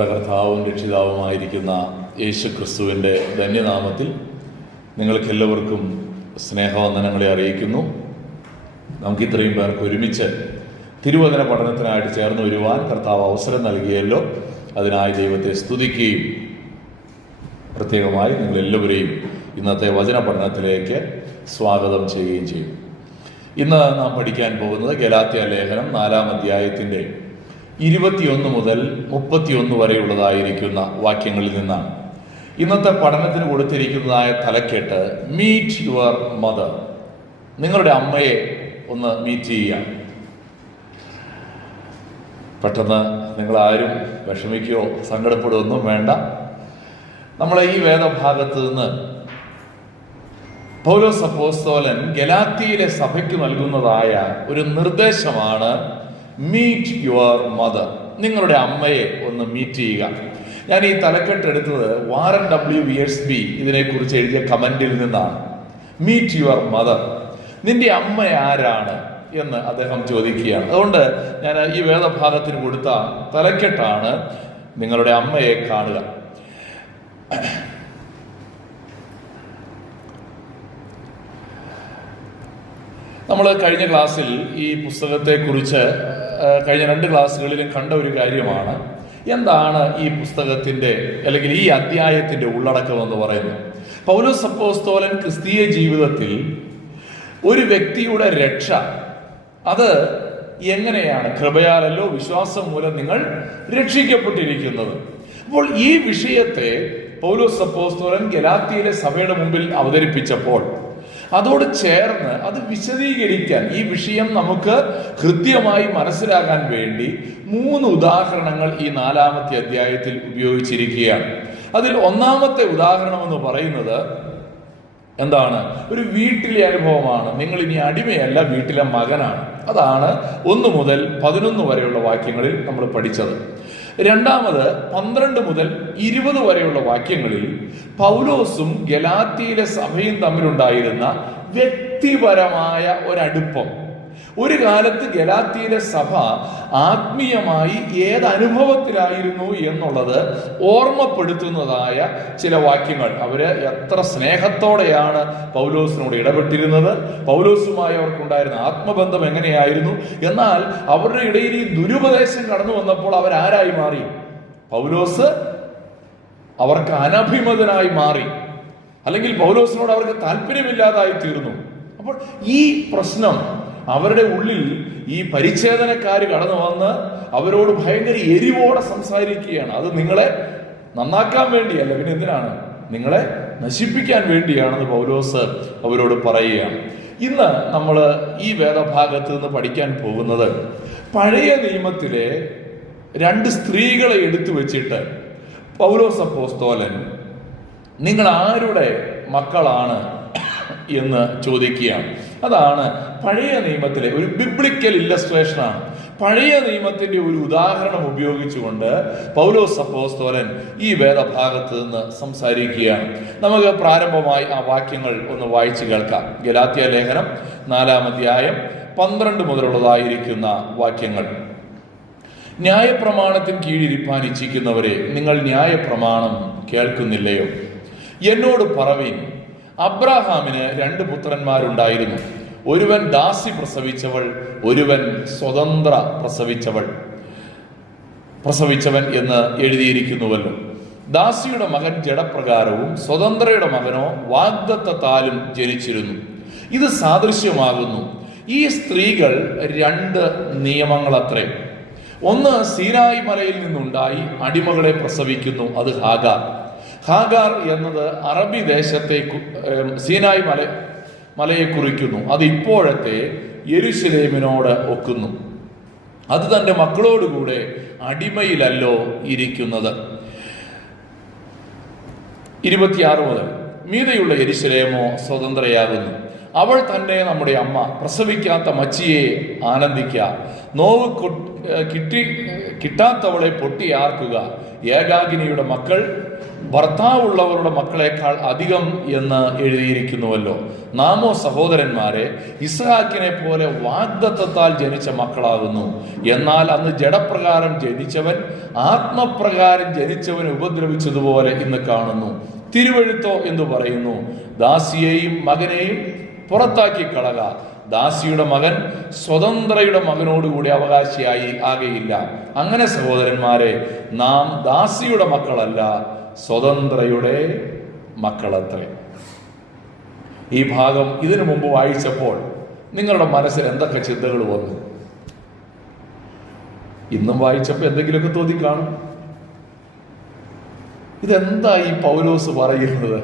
നമ്മുടെ കർത്താവും രക്ഷിതാവുമായിരിക്കുന്ന യേശു ക്രിസ്തുവിൻ്റെ ധന്യനാമത്തിൽ നിങ്ങൾക്കെല്ലാവർക്കും സ്നേഹവന്ദനങ്ങളെ അറിയിക്കുന്നു. നമുക്ക് ഇത്രയും പേർക്ക് ഒരുമിച്ച് തിരുവചന പഠനത്തിനായിട്ട് ചേർന്ന് വരുവാൻ കർത്താവ് അവസരം നൽകിയല്ലോ. അതിനായി ദൈവത്തെ സ്തുതിക്കുകയും പ്രത്യേകമായി നിങ്ങളെല്ലാവരെയും ഇന്നത്തെ വചന പഠനത്തിലേക്ക് സ്വാഗതം ചെയ്യുകയും ചെയ്യും. ഇന്ന് നാം പഠിക്കാൻ പോകുന്നത് ഗലാത്യ ലേഖനം 4-ാം അധ്യായത്തിൻ്റെ 21 മുതൽ 31 വരെയുള്ളതായിരിക്കുന്ന വാക്യങ്ങളിൽ നിന്നാണ്. ഇന്നത്തെ പഠനത്തിന് കൊടുത്തിരിക്കുന്നതായ തലക്കെട്ട് മീറ്റ് യുവർ മദർ. നിങ്ങളുടെ അമ്മയെ ഒന്ന് മീറ്റ് ചെയ്യുക. പെട്ടെന്ന് നിങ്ങളാരും വിഷമിക്കുകയോ സങ്കടപ്പെടുകയൊന്നും വേണ്ട. നമ്മളെ ഈ വേദഭാഗത്ത് നിന്ന് പൗലോസ് അപ്പോസ്തലൻ ഗലാത്യയിലെ സഭയ്ക്ക് നൽകുന്നതായ ഒരു നിർദ്ദേശമാണ് മീറ്റ് യുവർ മദർ. നിങ്ങളുടെ അമ്മയെ ഒന്ന് മീറ്റ് ചെയ്യുക. ഞാൻ ഈ തലക്കെട്ടെടുത്തത് വാറൻ WSB ഇതിനെക്കുറിച്ച് എഴുതിയ കമന്റിൽ നിന്നാണ്. Meet your mother. നിന്റെ അമ്മ ആരാണ് എന്ന് അദ്ദേഹം ചോദിക്കുകയാണ്. അതുകൊണ്ട് ഞാൻ ഈ വേദഭാഗത്തിന് കൊടുത്ത തലക്കെട്ടാണ് നിങ്ങളുടെ അമ്മയെ കാണുക. നമ്മൾ കഴിഞ്ഞ ക്ലാസ്സിൽ ഈ പുസ്തകത്തെക്കുറിച്ച് കഴിഞ്ഞ 2 ക്ലാസ്സുകളിലും കണ്ട ഒരു കാര്യമാണ് എന്താണ് ഈ പുസ്തകത്തിൻ്റെ അല്ലെങ്കിൽ ഈ അധ്യായത്തിൻ്റെ ഉള്ളടക്കം എന്ന് പറയുന്നത്. പൗലോസ് അപ്പോസ്തലൻ ക്രിസ്തീയ ജീവിതത്തിൽ ഒരു വ്യക്തിയുടെ രക്ഷ അത് എങ്ങനെയാണ്, കൃപയാലല്ലോ വിശ്വാസം മൂലം നിങ്ങൾ രക്ഷിക്കപ്പെട്ടിരിക്കുന്നത്. അപ്പോൾ ഈ വിഷയത്തെ പൗലോസ് അപ്പോസ്തലൻ ഗലാത്യയിലെ സഭയുടെ മുമ്പിൽ അവതരിപ്പിച്ചപ്പോൾ അതോട് ചേർന്ന് അത് വിശദീകരിക്കാൻ, ഈ വിഷയം നമുക്ക് കൃത്യമായി മനസ്സിലാക്കാൻ വേണ്ടി 3 ഉദാഹരണങ്ങൾ ഈ 4-ാമത്തെ അധ്യായത്തിൽ ഉപയോഗിച്ചിരിക്കുകയാണ്. അതിൽ ഒന്നാമത്തെ ഉദാഹരണം എന്ന് പറയുന്നത് എന്താണ്? ഒരു വീട്ടിലെ അനുഭവമാണ്. നിങ്ങൾ ഇനി അടിമയല്ല, വീട്ടിലെ മകനാണ്. അതാണ് 1 മുതൽ 11 വരെയുള്ള വാക്യങ്ങളിൽ നമ്മൾ പഠിച്ചത്. രണ്ടാമത് 12 മുതൽ 20 വരെയുള്ള വാക്യങ്ങളിൽ പൗലോസും ഗലാത്യയിലെ സഭയും തമ്മിലുണ്ടായിരുന്ന വ്യക്തിപരമായ ഒരടുപ്പം. ഒരു കാലത്ത് ഗലാത്യയിലെ സഭ ആത്മീയമായി ഏതനുഭവത്തിലായിരുന്നു എന്നുള്ളത് ഓർമ്മപ്പെടുത്തുന്നതായ ചില വാക്യങ്ങൾ. അവര് എത്ര സ്നേഹത്തോടെയാണ് പൗലോസിനോട് ഇടപെട്ടിരുന്നത്, പൗലോസുമായി അവർക്കുണ്ടായിരുന്ന ആത്മബന്ധം എങ്ങനെയായിരുന്നു. എന്നാൽ അവരുടെ ഇടയിൽ ഈ ദുരുപദേശം കടന്നു വന്നപ്പോൾ അവരാരായി മാറി? പൗലോസ് അവർക്ക് അനഭിമതനായി മാറി, അല്ലെങ്കിൽ പൗലോസിനോട് അവർക്ക് താല്പര്യമില്ലാതായി തീർന്നു. അപ്പോൾ ഈ പ്രശ്നം അവരുടെ ഉള്ളിൽ ഈ പരിച്ഛേദനക്കാർ കടന്നു വന്ന് അവരോട് ഭയങ്കര എരിവോടെ സംസാരിക്കുകയാണ്. അത് നിങ്ങളെ നന്നാക്കാൻ വേണ്ടിയല്ല, പിന്നെ എന്തിനാണ്? നിങ്ങളെ നശിപ്പിക്കാൻ വേണ്ടിയാണെന്ന് പൗലോസ് അവരോട് പറയുകയാണ്. ഇന്ന് നമ്മൾ ഈ വേദഭാഗത്ത് നിന്ന് പഠിക്കാൻ പോകുന്നത് പഴയ നിയമത്തിലെ 2 സ്ത്രീകളെ എടുത്തു വെച്ചിട്ട് പൗലോസ് അപ്പോസ്തലൻ നിങ്ങൾ ആരുടെ മക്കളാണ് എന്ന് ചോദിക്കുകയാണ്. അതാണ് പഴയ നിയമത്തിലെ ഒരു ബിബ്ലിക്കൽ ഇല്ലസ്ട്രേഷനാണ്. പഴയ നിയമത്തിന്റെ ഒരു ഉദാഹരണം ഉപയോഗിച്ചുകൊണ്ട് പൗലോസ് അപ്പോസ്തലൻ ഈ വേദഭാഗത്ത് നിന്ന് സംസാരിക്കുകയാണ്. നമുക്ക് പ്രാരംഭമായി ആ വാക്യങ്ങൾ ഒന്ന് വായിച്ചു കേൾക്കാം. ഗലാത്യ ലേഖനം 4-ാം അധ്യായം 12 മുതലുള്ളതായിരിക്കുന്ന വാക്യങ്ങൾ. ന്യായപ്രമാണത്തിന് കീഴിരിപ്പാൻ ഇച്ഛിക്കുന്നവരെ, നിങ്ങൾ ന്യായപ്രമാണം കേൾക്കുന്നില്ലയോ? എന്നോട് പറവീൻ. അബ്രാഹാമിന് 2 പുത്രന്മാരുണ്ടായിരുന്നു. ഒരുവൻ ദാസി പ്രസവിച്ചവൾ, ഒരുവൻ സ്വതന്ത്ര പ്രസവിച്ചവൻ എന്ന് എഴുതിയിരിക്കുന്നുവല്ലോ. ദാസിയുടെ മകൻ ജഡപ്രകാരവും സ്വതന്ത്രയുടെ മകനോ വാഗ്ദത്തത്താലും ജനിച്ചിരുന്നു. ഇത് സാദൃശ്യമാകുന്നു. ഈ സ്ത്രീകൾ 2 നിയമങ്ങളത്രേ. ഒന്ന് സീനായി മലയിൽ നിന്നുണ്ടായി അടിമകളെ പ്രസവിക്കുന്നു, അത് ഹാഗാർ. ഹാഗാർ എന്നത് അറബി ദേശത്തെ സീനായി മലയെ കുറിക്കുന്നു. അത് ഇപ്പോഴത്തെ യെരുശലേമിനോട് ഒക്കുന്നു. അത് തൻ്റെ മക്കളോടുകൂടെ അടിമയിലല്ലോ ഇരിക്കുന്നത്. 26 മുതൽ മീതെയുള്ള യെരുശലേമോ സ്വതന്ത്രയാകുന്നു. അവൾ തന്നെ നമ്മുടെ അമ്മ. പ്രസവിക്കാത്ത മച്ചിയെ ആനന്ദിക്കുക. നോവ് കിട്ടാത്തവളെ പൊട്ടിയാർക്കുക. ഏകാകിനിയുടെ മക്കൾ ഭർത്താവുള്ളവരുടെ മക്കളെക്കാൾ അധികം എന്ന് എഴുതിയിരിക്കുന്നുവല്ലോ. നാമോ സഹോദരന്മാരെ ഇസ്ഹാക്കിനെ പോലെ വാഗ്ദത്തത്താൽ ജനിച്ച മക്കളാകുന്നു. എന്നാൽ അന്ന് ജഡപ്രകാരം ജനിച്ചവൻ ആത്മപ്രകാരം ജനിച്ചവനെ ഉപദ്രവിച്ചതുപോലെ ഇന്ന് കാണുന്നു. തിരുവെഴുത്തോ എന്ന് പറയുന്നു, ദാസിയെയും മകനെയും പുറത്താക്കി കളക. ദാസിയുടെ മകൻ സ്വതന്ത്രയുടെ മകനോടുകൂടി അവകാശിയായി ആകയില്ല. അങ്ങനെ സഹോദരന്മാരെ, നാം ദാസിയുടെ മക്കളല്ല, സ്വതന്ത്രയുടെ മക്കളത്രേ. ഈ ഭാഗം ഇതിനു മുമ്പ് വായിച്ചപ്പോൾ നിങ്ങളുടെ മനസ്സിൽ എന്തൊക്കെ ചിന്തകൾ വന്നു? ഇന്നും വായിച്ചപ്പോൾ എന്തെങ്കിലുമൊക്കെ തോന്നി കാണും. ഇതെന്താ ഈ പൗലോസ് പറയുന്നത്?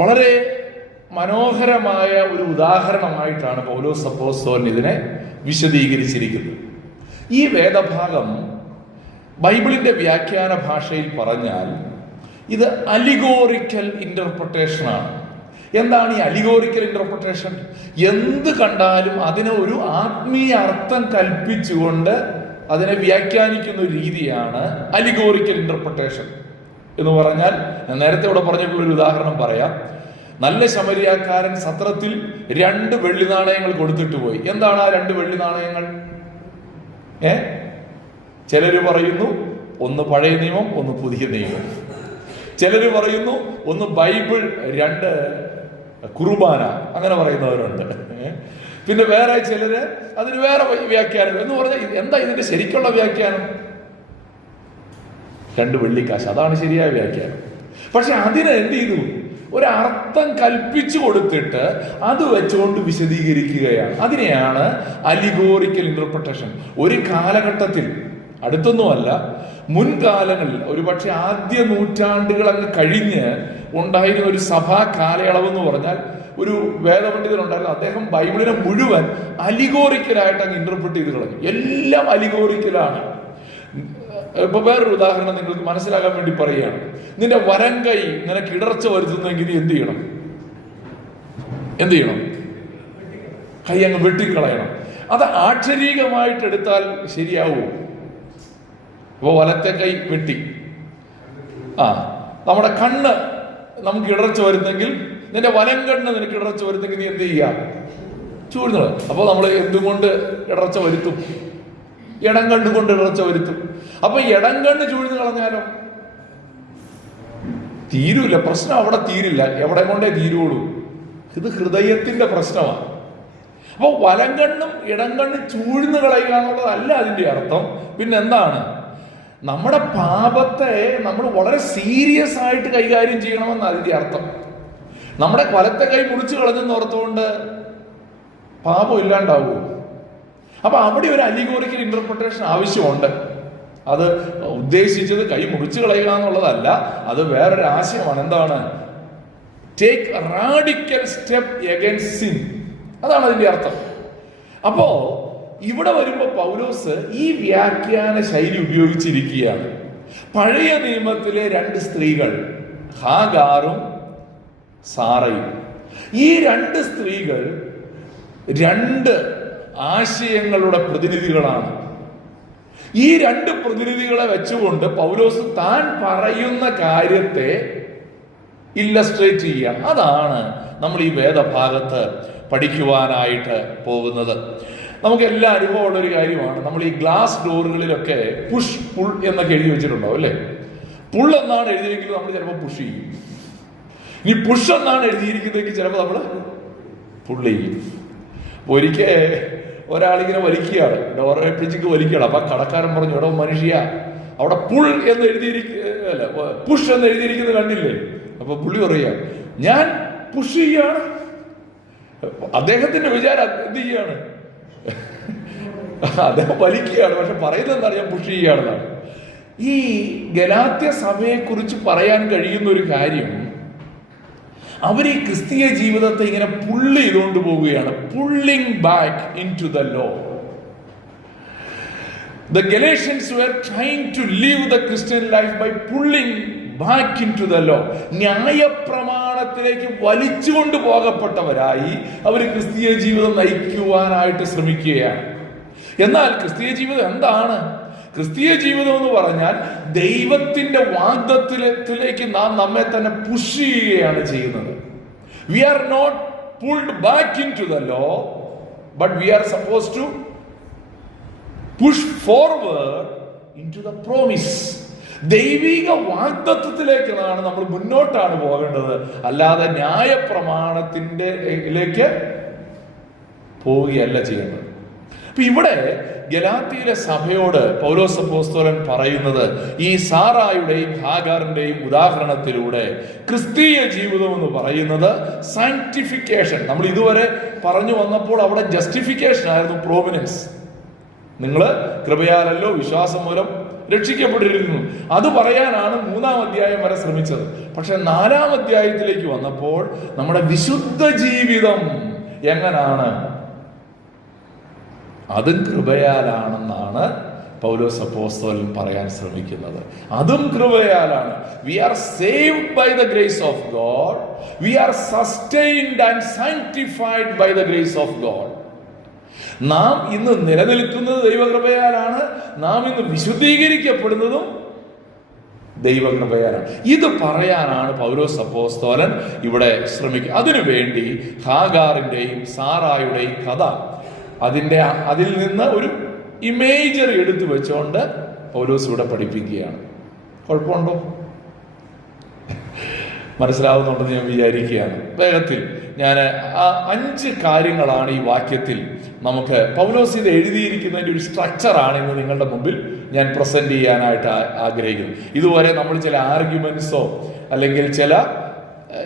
വളരെ മനോഹരമായ ഒരു ഉദാഹരണമായിട്ടാണ് പൗലോസ് അപ്പോസ്തലൻ ഇതിനെ വിശദീകരിച്ചിരിക്കുന്നത്. ഈ വേദഭാഗം ബൈബിളിന്റെ വ്യാഖ്യാന ഭാഷയിൽ പറഞ്ഞാൽ ഇത് അലിഗോറിക്കൽ ഇന്റർപ്രിട്ടേഷനാണ്. എന്താണ് ഈ അലിഗോറിക്കൽ ഇന്റർപ്രിട്ടേഷൻ? എന്ത് കണ്ടാലും അതിനെ ഒരു ആത്മീയ അർത്ഥം കൽപ്പിച്ചുകൊണ്ട് അതിനെ വ്യാഖ്യാനിക്കുന്ന ഒരു രീതിയാണ് അലിഗോറിക്കൽ ഇന്റർപ്രിട്ടേഷൻ എന്ന് പറഞ്ഞാൽ. ഞാൻ നേരത്തെ ഇവിടെ പറഞ്ഞിട്ടുള്ള ഒരു ഉദാഹരണം പറയാം. നല്ല ശമരിയാക്കാരൻ സത്രത്തിൽ 2 വെള്ളി നാണയങ്ങൾ കൊടുത്തിട്ട് പോയി. എന്താണ് ആ 2 വെള്ളി നാണയങ്ങൾ? ചിലര് പറയുന്നു ഒന്ന് പഴയ നിയമം, ഒന്ന് പുതിയ നിയമം. ചിലര് പറയുന്നു ഒന്ന് ബൈബിൾ, 2 കുർബാന, അങ്ങനെ പറയുന്നവരുണ്ട്. പിന്നെ വേറെ ചിലര് അതിന് വേറെ വ്യാഖ്യാനം എന്ന് പറഞ്ഞാൽ എന്താ ഇതിന്റെ ശരിക്കുള്ള വ്യാഖ്യാനം? 2 വെള്ളിക്കാശ്, അതാണ് ശരിയായ വ്യാഖ്യാനം. പക്ഷെ അതിന് എന്ത് ചെയ്തു? ഒരർത്ഥം കൽപ്പിച്ചു കൊടുത്തിട്ട് അത് വെച്ചുകൊണ്ട് വിശദീകരിക്കുകയാണ്. അതിനെയാണ് അലിഗോറിക്കൽ ഇന്റർപ്രിട്ടേഷൻ. ഒരു കാലഘട്ടത്തിൽ, അടുത്തൊന്നുമല്ല, മുൻകാലങ്ങളിൽ, ഒരുപക്ഷെ ആദ്യ നൂറ്റാണ്ടുകൾ അങ്ങ് കഴിഞ്ഞ് ഉണ്ടായിരുന്ന ഒരു സഭാ കാലയളവ് എന്ന് പറഞ്ഞാൽ ഒരു വേദപണ്ഡിതനുണ്ടായിരുന്നു. അദ്ദേഹം ബൈബിളിനെ മുഴുവൻ അലിഗോറിക്കലായിട്ട് അങ്ങ് ഇന്റർപ്രിറ്റ് ചെയ്ത് കളഞ്ഞു. എല്ലാം അലിഗോറിക്കലാണ്. ഇപ്പൊ വേറൊരു ഉദാഹരണം നിങ്ങൾക്ക് മനസ്സിലാക്കാൻ വേണ്ടി പറയുകയാണ്. നിന്റെ വരം കൈ നിനക്ക് ഇടർച്ച വരുത്തുന്നെങ്കിൽ നീ എന്ത് ചെയ്യണം? കൈ അങ്ങ് വെട്ടിക്കളയണം. അത് ആക്ഷരീകമായിട്ട് എടുത്താൽ ശരിയാവുമോ? അപ്പൊ വലത്തെ കൈ വെട്ടി, നമ്മുടെ കണ്ണ് നമുക്ക് ഇടർച്ച വരുന്നെങ്കിൽ, നിന്റെ വലം കണ്ണ് നിനക്ക് ഇടർച്ച വരുന്നെങ്കിൽ നീ എന്ത് ചെയ്യാം? ചൂഴ്ന്നത്. അപ്പൊ നമ്മൾ എന്തുകൊണ്ട് ഇടർച്ച വരുത്തും? ഇടം കണ്ണുകൊണ്ട് ഇടർച്ച വരുത്തും. അപ്പൊ ഇടം കണ്ണ് ചൂഴ്ന്നു കളഞ്ഞാലോ? തീരൂല. പ്രശ്നം അവിടെ തീരില്ല. എവിടെ കൊണ്ടേ തീരുള്ളൂ? ഇത് ഹൃദയത്തിന്റെ പ്രശ്നമാണ്. അപ്പൊ വലം കണ്ണും ഇടം കണ്ണും ചൂഴ്ന്നു കളയുക എന്നുള്ളതല്ല അതിന്റെ അർത്ഥം. പിന്നെ എന്താണ്? നമ്മുടെ പാപത്തെ നമ്മൾ വളരെ സീരിയസ് ആയിട്ട് കൈകാര്യം ചെയ്യണമെന്ന് അതിന്റെ അർത്ഥം. നമ്മുടെ വലത്തെ കൈ മുറിച്ചു കളഞ്ഞെന്ന് ഓർത്തുകൊണ്ട് പാപം ഇല്ലാണ്ടാവുമോ? അപ്പൊ അവിടെ ഒരു അലിഗോറിക്കൽ ഇന്റർപ്രിട്ടേഷൻ ആവശ്യമുണ്ട്. അത് ഉദ്ദേശിച്ചത് കൈ മുറിച്ചു കളയുക എന്നുള്ളതല്ല, അത് വേറൊരു ആശയമാണ്. എന്താണ്? Take radical step against sin, അതാണ് അതിന്റെ അർത്ഥം. അപ്പോ ഇവിടെ വരുമ്പോ പൗലോസ് ഈ വ്യാഖ്യാന ശൈലി ഉപയോഗിച്ചിരിക്കുകയാണ്. പഴയ നിയമത്തിലെ 2 സ്ത്രീകൾ, ഹാഗാറും സാറയും, ഈ 2 സ്ത്രീകൾ 2 ആശയങ്ങളുടെ പ്രതിനിധികളാണ്. ഈ 2 പ്രതിനിധികളെ വെച്ചുകൊണ്ട് പൗലോസ് താൻ പറയുന്ന കാര്യത്തെ ഇല്ലസ്ട്രേറ്റ് ചെയ്യുക. അതാണ് നമ്മൾ ഈ വേദഭാഗത്ത് പഠിക്കുവാനായിട്ട് പോകുന്നത്. നമുക്ക് എല്ലാ അനുഭവമുള്ള ഒരു കാര്യമാണ്. നമ്മൾ ഈ ഗ്ലാസ് ഡോറുകളിലൊക്കെ പുഷ് പുൾ എന്നൊക്കെ എഴുതി വെച്ചിട്ടുണ്ടാവും അല്ലേ? പുൾ എന്നാണ് എഴുതിയെങ്കിൽ നമ്മൾ ചിലപ്പോൾ പുഷ് ചെയ്യും. ഇനി പുഷ് എന്നാണ് എഴുതിയിരിക്കുന്നതെങ്കിൽ ചിലപ്പോൾ നമ്മൾ പുള്ള് ചെയ്യും. ഒരിക്കൽ ഒരാളിങ്ങനെ വലിക്കുകയാണ്, ഡോറെ പിടിച്ചിട്ട് വലിക്കുകയാണ്. അപ്പൊ കടക്കാരൻ പറഞ്ഞു, എടോ മനുഷ്യ, അവിടെ പുൾ എന്ന് എഴുതിയിരിക്കുന്ന പുഷ് എന്ന് എഴുതിയിരിക്കുന്നത് കണ്ടില്ലേ? അപ്പൊ പുള്ളി പറയാ, ഞാൻ പുഷ് ചെയ്യാണ്. അദ്ദേഹത്തിന്റെ വിചാരം എന്ത് ചെയ്യാണ്? അദ്ദേഹം വലിക്കുകയാണ്, പക്ഷെ പറയുന്നത് എന്താണ്? ഞാൻ പുഷ് ചെയ്യുകയാണെന്നാണ്. ഈ ഗലാത്യ സഭയെ കുറിച്ച് പറയാൻ കഴിയുന്ന ഒരു കാര്യം, അവർ ഈ ക്രിസ്തീയ ജീവിതത്തെ ഇങ്ങനെ പുള്ള് ചെയ്തുകൊണ്ട് പോവുകയാണ്. Pulling back into the law. The Galatians were trying to live the Christian life by pulling back into the law. ന്യായപ്രമാണത്തിലേക്ക് വലിച്ചുകൊണ്ട് പോകപ്പെട്ടവരായി അവർ ക്രിസ്തീയ ജീവിതം നയിക്കുവാനായിട്ട് ശ്രമിക്കുകയാണ്. എന്നാൽ ക്രിസ്തീയ ജീവിതം എന്താണ്? ക്രിസ്തീയ ജീവിതം എന്ന് പറഞ്ഞാൽ ദൈവത്തിന്റെ വാഗ്ദത്തത്തിലേക്ക് നാം നമ്മെ തന്നെ പുഷ് ചെയ്യുകയാണ് ചെയ്യുന്നത്. We are not pulled back into the law, but we are suppose to push forward into the promise. ദൈവിക വാഗ്ദത്തത്തിലേക്കാണ് നമ്മൾ മുന്നോട്ടാണ് പോകേണ്ടത്, അല്ലാതെ ന്യായപ്രമാണത്തിലേക്ക് പോവുകയല്ല ചെയ്യേണ്ടത്. അപ്പൊ ഇവിടെ ഗലാത്യയിലെ സഭയോട് പൗലോസ് അപ്പോസ്തലൻ പറയുന്നത് ഈ സാറായുടെയും ഹാഗാറിന്റെയും ഉദാഹരണത്തിലൂടെ ക്രിസ്തീയ ജീവിതം എന്ന് പറയുന്നത് സാങ്ക്ടിഫിക്കേഷൻ. നമ്മൾ ഇതുവരെ പറഞ്ഞു വന്നപ്പോൾ അവിടെ ജസ്റ്റിഫിക്കേഷൻ ആയിരുന്നു പ്രോമിനൻസ്. നിങ്ങൾ കൃപയാലല്ലോ വിശ്വാസം മൂലം രക്ഷിക്കപ്പെട്ടിരിക്കുന്നു, അത് പറയാനാണ് 3-ാം അധ്യായം വരെ ശ്രമിച്ചത്. പക്ഷെ 4-ാം അധ്യായത്തിലേക്ക് വന്നപ്പോൾ നമ്മുടെ വിശുദ്ധ ജീവിതം എങ്ങനാണ്, അതും കൃപയാലാണെന്നാണ് പൗലോസ് അപ്പോസ്തലൻ പറയാൻ ശ്രമിക്കുന്നത്. അതും കൃപയാലാണ്. We are saved by the grace of God, we are sustained and sanctified by the grace of God. നാം ഇന്ന് നിലനിൽക്കുന്നത് ദൈവകൃപയാലാണ്, നാം ഇന്ന് വിശുദ്ധീകരിക്കപ്പെടുന്നതും ദൈവകൃപയാലാണ്. ഇത് പറയാനാണ് പൗലോസ് അപ്പോസ്തലൻ ഇവിടെ ശ്രമിക്കുക. അതിനുവേണ്ടി ഹാഗാറിന്റെയും സാറായുടെയും കഥ അതിൽ നിന്ന് ഒരു ഇമേജറി എടുത്തു വെച്ചുകൊണ്ട് പൗലോസ് ഇവിടെ പഠിപ്പിക്കുകയാണ്. കുഴപ്പമുണ്ടോ? മനസ്സിലാവുന്നുണ്ടെന്ന് ഞാൻ വിചാരിക്കുകയാണ്. വേഗത്തിൽ ഞാൻ 5 കാര്യങ്ങളാണ് ഈ വാക്യത്തിൽ നമുക്ക് പൗലോസ് ഇത് എഴുതിയിരിക്കുന്നതിൻ്റെ ഒരു സ്ട്രക്ചറാണ് ഇന്ന് നിങ്ങളുടെ മുമ്പിൽ ഞാൻ പ്രസന്റ് ചെയ്യാനായിട്ട് ആഗ്രഹിക്കുന്നത്. ഇതുവരെ നമ്മൾ ചില ആർഗ്യുമെന്റ്സോ അല്ലെങ്കിൽ ചില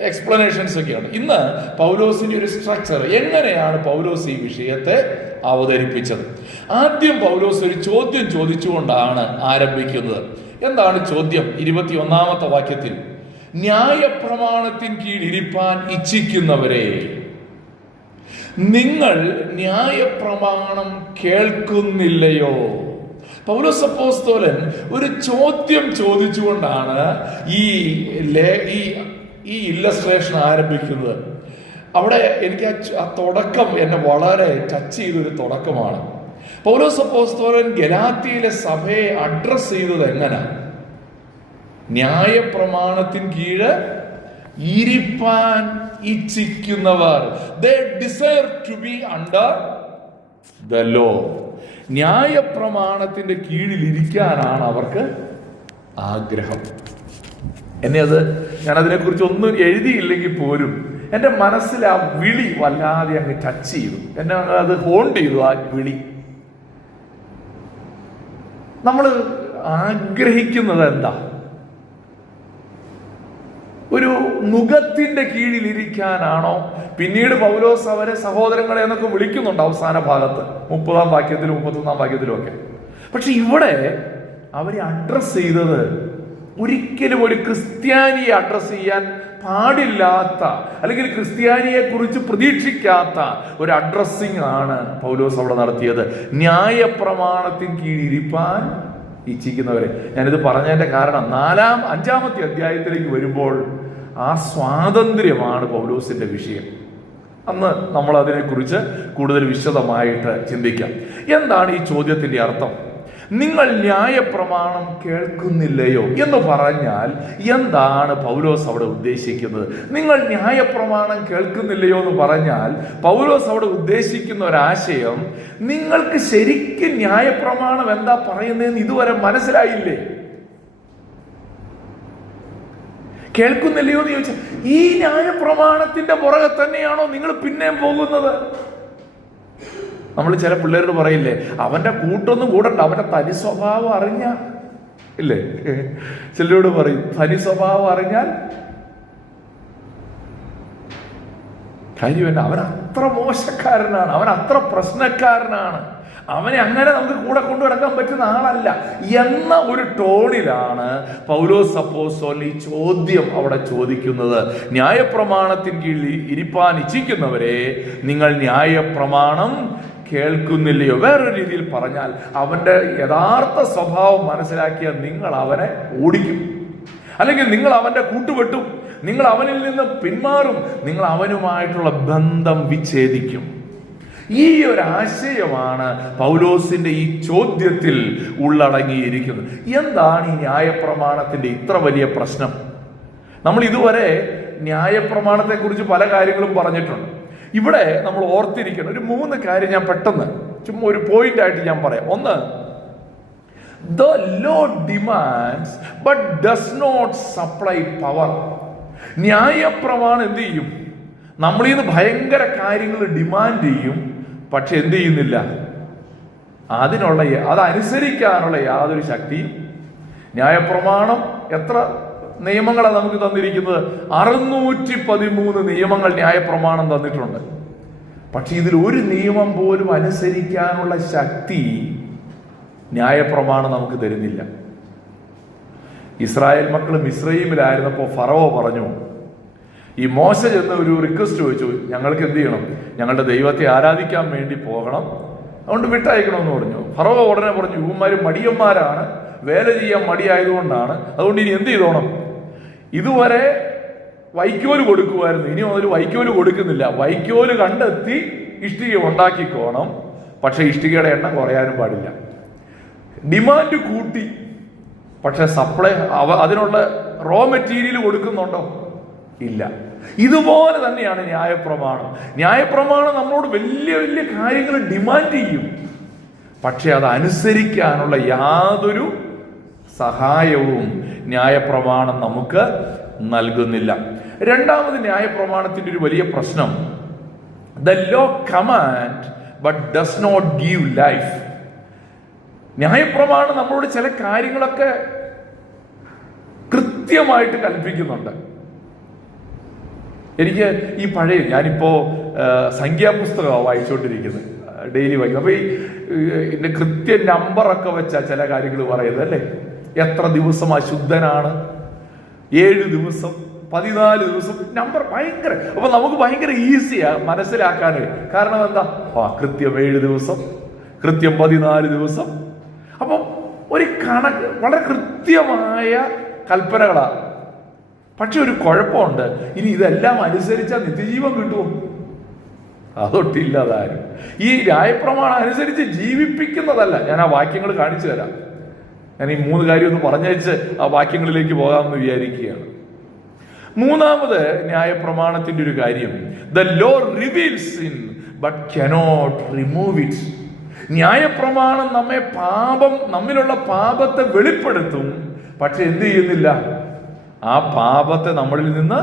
എക്സ്പ്ലനേഷൻസ് ഒക്കെയാണ്. ഇന്ന് പൗലോസിന്റെ ഒരു സ്ട്രക്ചർ, എങ്ങനെയാണ് പൗലോസ് ഈ വിഷയത്തെ അവതരിപ്പിച്ചത്. ആദ്യം പൗലോസ് ഒരു ചോദ്യം ചോദിച്ചുകൊണ്ടാണ് ആരംഭിക്കുന്നത്. എന്താണ് ചോദ്യം? 21-ാമത്തെ വാക്യത്തിൽ, ന്യായപ്രമാണത്തിൻ കീഴിരിപ്പാൻ ഇച്ഛിക്കുന്നവരെ, നിങ്ങൾ ന്യായപ്രമാണം കേൾക്കുന്നില്ലയോ? പൗലോസ് അപ്പോസ്തലൻ ഒരു ചോദ്യം ചോദിച്ചുകൊണ്ടാണ് ഈ ഇല്ലസ്ട്രേഷൻ ആരംഭിക്കുന്നത്. അവിടെ എനിക്ക് ആ തുടക്കം എന്നെ വളരെ ടച്ച് ചെയ്തൊരു തുടക്കമാണ്. പൗലോസ് അപ്പോസ്തലൻ ഗലാത്യയിലെ സഭയെ അഡ്രസ് ചെയ്തത് എങ്ങനെ? ന്യായപ്രമാണത്തിൻ കീഴ് ഇരിപ്പാൻ ഇച്ഛിക്കുന്നവർ, they desire to be under the law. ന്യായപ്രമാണത്തിന്റെ കീഴിൽ ഇരിക്കാനാണ് അവർക്ക് ആഗ്രഹം. ഞാൻ അതിനെക്കുറിച്ച് ഒന്നും എഴുതിയില്ലെങ്കിൽ പോലും എൻ്റെ മനസ്സിൽ ആ വിളി വല്ലാതെ അങ്ങ് ടച്ച് ചെയ്തു, എന്നെ അത് ഹോണ്ട് ചെയ്തു. ആ വിളി നമ്മൾ ആഗ്രഹിക്കുന്നത് എന്താ? ഒരു നുകത്തിന്റെ കീഴിൽ ഇരിക്കാനാണോ? പിന്നീട് പൗലോസ് അവരെ സഹോദരങ്ങളെ എന്നൊക്കെ വിളിക്കുന്നുണ്ട് അവസാന ഭാഗത്ത്, 30-ാം വാക്യത്തിലും 31-ാം വാക്യത്തിലും ഒക്കെ. പക്ഷെ ഇവിടെ അവരെ അഡ്രസ് ചെയ്തത് ഒരിക്കലും ഒരു ക്രിസ്ത്യാനിയെ അഡ്രസ് ചെയ്യാൻ പാടില്ലാത്ത, അല്ലെങ്കിൽ ക്രിസ്ത്യാനിയെ കുറിച്ച് പ്രതീക്ഷിക്കാത്ത ഒരു അഡ്രസ്സിംഗ് ആണ് പൗലോസ് അവിടെ നടത്തിയത്. ന്യായപ്രമാണത്തിൻ കീഴിരിപ്പാൻ ഇച്ഛിക്കുന്നവരെ. ഞാനിത് പറഞ്ഞതിന്റെ കാരണം 5-ാമത്തെ അധ്യായത്തിലേക്ക് വരുമ്പോൾ ആ സ്വാതന്ത്ര്യമാണ് പൗലോസിന്റെ വിഷയം. അന്ന് നമ്മൾ അതിനെക്കുറിച്ച് കൂടുതൽ വിശദമായിട്ട് ചിന്തിക്കാം. എന്താണ് ഈ ചോദ്യത്തിന്റെ അർത്ഥം? നിങ്ങൾ ന്യായപ്രമാണം കേൾക്കുന്നില്ലയോ എന്ന് പറഞ്ഞാൽ എന്താണ് പൗലോസ് അവിടെ ഉദ്ദേശിക്കുന്നത്? നിങ്ങൾ ന്യായപ്രമാണം കേൾക്കുന്നില്ലയോ എന്ന് പറഞ്ഞാൽ പൗലോസ് അവിടെ ഉദ്ദേശിക്കുന്ന ഒരാശയം, നിങ്ങൾക്ക് ശരിക്കും ന്യായപ്രമാണം എന്താ പറയുന്നതെന്ന് ഇതുവരെ മനസ്സിലായില്ലേ? കേൾക്കുന്നില്ലയോ എന്ന് ചോദിച്ചാൽ ഈ ന്യായപ്രമാണത്തിന്റെ പുറകെ തന്നെയാണോ നിങ്ങൾ പിന്നെയും പോകുന്നത്? നമ്മൾ ചില പിള്ളേരോട് പറയില്ലേ, അവന്റെ കൂട്ടൊന്നും കൂടണ്ട, അവന്റെ തനി സ്വഭാവം അറിഞ്ഞാൽ ഇല്ലേ? ചിലരോട് പറയും തനി സ്വഭാവം അറിഞ്ഞാൽ കാര്യം തന്നെ, അവൻ അത്ര മോശക്കാരനാണ്, അവൻ അത്ര പ്രശ്നക്കാരനാണ്, അവനെ അങ്ങനെ നമുക്ക് കൂടെ കൊണ്ടു നടക്കാൻ പറ്റുന്ന ആളല്ല എന്ന ഒരു ടോണിലാണ് പൗലോസ് അപ്പോസ്തലൻ ഈ ചോദ്യം അവിടെ ചോദിക്കുന്നത്. ന്യായപ്രമാണത്തിൻ കീഴിൽ ഇരിപ്പാൻ ഇച്ഛിക്കുന്നവരെ, നിങ്ങൾ ന്യായപ്രമാണം കേൾക്കുന്നില്ലയോ? വേറൊരു രീതിയിൽ പറഞ്ഞാൽ, അവന്റെ യഥാർത്ഥ സ്വഭാവം മനസ്സിലാക്കിയ നിങ്ങൾ അവനെ ഓടിക്കും, അല്ലെങ്കിൽ നിങ്ങൾ അവന്റെ കൂട്ടുവെട്ടും, നിങ്ങൾ അവനിൽ നിന്ന് പിന്മാറും, നിങ്ങൾ അവനുമായിട്ടുള്ള ബന്ധം വിച്ഛേദിക്കും. ഈ ഒരു ആശയമാണ് പൗലോസിന്റെ ഈ ചോദ്യത്തിൽ ഉള്ളടങ്ങിയിരിക്കുന്നത്. എന്താണ് ഈ ന്യായപ്രമാണത്തിന്റെ ഇത്ര വലിയ പ്രശ്നം? നമ്മൾ ഇതുവരെ ന്യായപ്രമാണത്തെക്കുറിച്ച് പല കാര്യങ്ങളും പറഞ്ഞിട്ടുണ്ട്. ഇവിടെ നമ്മൾ ഓർത്തിരിക്കണം ഒരു 3 കാര്യം. ഞാൻ പെട്ടെന്ന് ചുമ്മാ ഒരു പോയിന്റ് ആയിട്ട് ഞാൻ പറയാം. ഒന്ന്, the law demands but does not supply power. ന്യായപ്രമാണം എന്ത് ചെയ്യും? നമ്മളിൽ നിന്ന് ഭയങ്കര കാര്യങ്ങൾ ഡിമാൻഡ് ചെയ്യും, പക്ഷെ എന്ത് ചെയ്യുന്നില്ല, അതനുസരിക്കാനുള്ള യാതൊരു ശക്തിയും. ന്യായപ്രമാണം എത്ര നിയമങ്ങളാണ് നമുക്ക് തന്നിരിക്കുന്നത്? 613 നിയമങ്ങൾ ന്യായപ്രമാണം തന്നിട്ടുണ്ട്. പക്ഷെ ഇതിൽ ഒരു നിയമം പോലും അനുസരിക്കാനുള്ള ശക്തി ന്യായപ്രമാണം നമുക്ക് തരുന്നില്ല. ഇസ്രായേൽ മക്കൾ മിസ്രയീമിലായിരുന്നപ്പോൾ ഫറവോ പറഞ്ഞു, ഈ മോശ ചെന്ന് ഒരു റിക്വസ്റ്റ് ചോദിച്ചു, ഞങ്ങൾക്ക് എന്ത് ചെയ്യണം? ഞങ്ങളുടെ ദൈവത്തെ ആരാധിക്കാൻ വേണ്ടി പോകണം, അതുകൊണ്ട് വിട്ടയക്കണമെന്ന് പറഞ്ഞു. ഫറവോ ഉടനെ പറഞ്ഞു, ഇവന്മാർ മടിയന്മാരാണ്, വേല ചെയ്യാൻ മടിയായതുകൊണ്ടാണ്, അതുകൊണ്ട് ഇനി എന്ത് ചെയ്തോണം? ഇതുവരെ വൈക്കോല് കൊടുക്കുമായിരുന്നു, ഇനി മുതൽ വൈക്കോല് കൊടുക്കുന്നില്ല. വൈക്കോല് കണ്ടെത്തി ഇഷ്ടിക ഉണ്ടാക്കിക്കോണം, പക്ഷെ ഇഷ്ടികയുടെ എണ്ണം കുറയാനും പാടില്ല. ഡിമാൻഡ് കൂട്ടി, പക്ഷെ സപ്ലൈ അതിനുള്ള റോ മെറ്റീരിയൽ കൊടുക്കുന്നുണ്ടോ? ഇല്ല. ഇതുപോലെ തന്നെയാണ് ന്യായപ്രമാണം. ന്യായപ്രമാണം നമ്മളോട് വലിയ വലിയ കാര്യങ്ങൾ ഡിമാൻഡ് ചെയ്യും, പക്ഷെ അത് അനുസരിക്കാനുള്ള യാതൊരു സഹായവും ന്യായപ്രമാണം നമുക്ക് നൽകുന്നില്ല. രണ്ടാമത്, ന്യായപ്രമാണത്തിന്റെ ഒരു വലിയ പ്രശ്നം, the law command but does not give life. ന്യായപ്രമാണം നമ്മളോട് ചില കാര്യങ്ങളൊക്കെ കൃത്യമായിട്ട് കൽപ്പിക്കുന്നുണ്ട്. എനിക്ക് ഈ പഴയ, ഞാനിപ്പോ സംഖ്യാപുസ്തകമാണ് വായിച്ചുകൊണ്ടിരിക്കുന്നത്, ഡെയിലി വായിക്കും. അപ്പൊ ഈ കൃത്യ നമ്പറൊക്കെ വെച്ചാ ചില കാര്യങ്ങൾ പറയുന്നത് അല്ലേ. എത്ര ദിവസം അശുദ്ധനാണ്? 7 ദിവസം, 14 ദിവസം, നമ്പർ ഭയങ്കര. അപ്പൊ നമുക്ക് ഭയങ്കര ഈസിയാ മനസ്സിലാക്കാൻ. കാരണം എന്താ? കൃത്യം 7 ദിവസം, കൃത്യം 14 ദിവസം. അപ്പൊ ഒരു കണക്ക്, വളരെ കൃത്യമായ കൽപ്പനകളാ. പക്ഷെ ഒരു കുഴപ്പമുണ്ട്, ഇനി ഇതെല്ലാം അനുസരിച്ചാൽ നിത്യജീവൻ കിട്ടുമോ? അതൊട്ടില്ലാതാരും. ഈ ന്യായപ്രമാണം അനുസരിച്ച് ജീവിപ്പിക്കുന്നതല്ല. ഞാൻ ആ വാക്യങ്ങൾ കാണിച്ചു തരാം. ഞാൻ ഈ 3 കാര്യം ഒന്ന് പറഞ്ഞയച്ച് ആ വാക്യങ്ങളിലേക്ക് പോകാമെന്ന് വിചാരിക്കുകയാണ്. മൂന്നാമത് ന്യായപ്രമാണത്തിന്റെ ഒരു കാര്യം, the law reveals sin but cannot remove it. ന്യായപ്രമാണം നമ്മിലുള്ള പാപത്തെ വെളിപ്പെടുത്തും, പക്ഷെ എന്ത് ചെയ്യുന്നില്ല? ആ പാപത്തെ നമ്മളിൽ നിന്ന്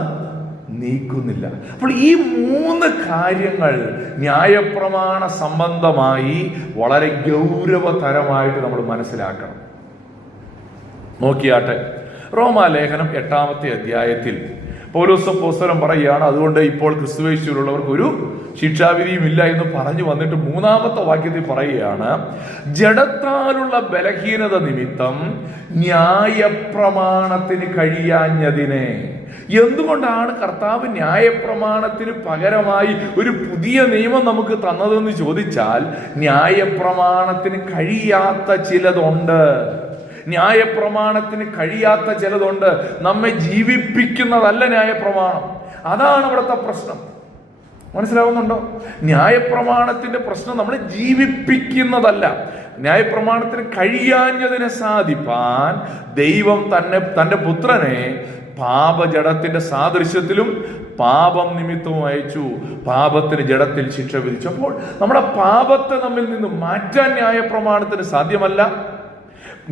നീക്കുന്നില്ല. അപ്പോൾ ഈ 3 കാര്യങ്ങൾ ന്യായപ്രമാണ സംബന്ധമായി വളരെ ഗൗരവതരമായിട്ട് നമ്മൾ മനസ്സിലാക്കണം. നോക്കിയാട്ടെ, റോമാലേഖനം 8-ാമത്തെ അധ്യായത്തിൽ പൗലോസ് അപ്പോസ്തലൻ പറയുകയാണ്, അതുകൊണ്ട് ഇപ്പോൾ ക്രിസ്തുയേശുവിലുള്ളവർക്ക് ഒരു ശിക്ഷാവിധിയും ഇല്ല എന്ന് പറഞ്ഞു വന്നിട്ട് 3-ാമത്തെ വാക്യത്തിൽ പറയുകയാണ്, ജഡത്താലുള്ള ബലഹീനത നിമിത്തം ന്യായപ്രമാണത്തിന് കഴിയാഞ്ഞതിനെ. എന്തുകൊണ്ടാണ് കർത്താവ് ന്യായപ്രമാണത്തിന് പകരമായി ഒരു പുതിയ നിയമം നമുക്ക് തന്നതെന്ന് ചോദിച്ചാൽ, ന്യായപ്രമാണത്തിന് കഴിയാത്ത ചിലതുണ്ട്. ന്യായപ്രമാണത്തിന് കഴിയാത്ത ചിലതുണ്ട്. നമ്മെ ജീവിപ്പിക്കുന്നതല്ല ന്യായപ്രമാണം. അതാണ് ഇവിടുത്തെ പ്രശ്നം. മനസ്സിലാവുന്നുണ്ടോ? ന്യായപ്രമാണത്തിന്റെ പ്രശ്നം നമ്മളെ ജീവിപ്പിക്കുന്നതല്ല. ന്യായപ്രമാണത്തിന് കഴിയാഞ്ഞതിനെ സാധിപ്പാൻ ദൈവം തന്റെ പുത്രനെ പാപജഡത്തിന്റെ സാദൃശ്യത്തിലും പാപം നിമിത്തവും അയച്ചു. പാപത്തിന് ജഡത്തിൽ ശിക്ഷ വിധിച്ചു. അപ്പോൾ നമ്മുടെ പാപത്തെ നമ്മിൽ നിന്ന് മാറ്റാൻ ന്യായപ്രമാണത്തിന് സാധ്യമല്ല.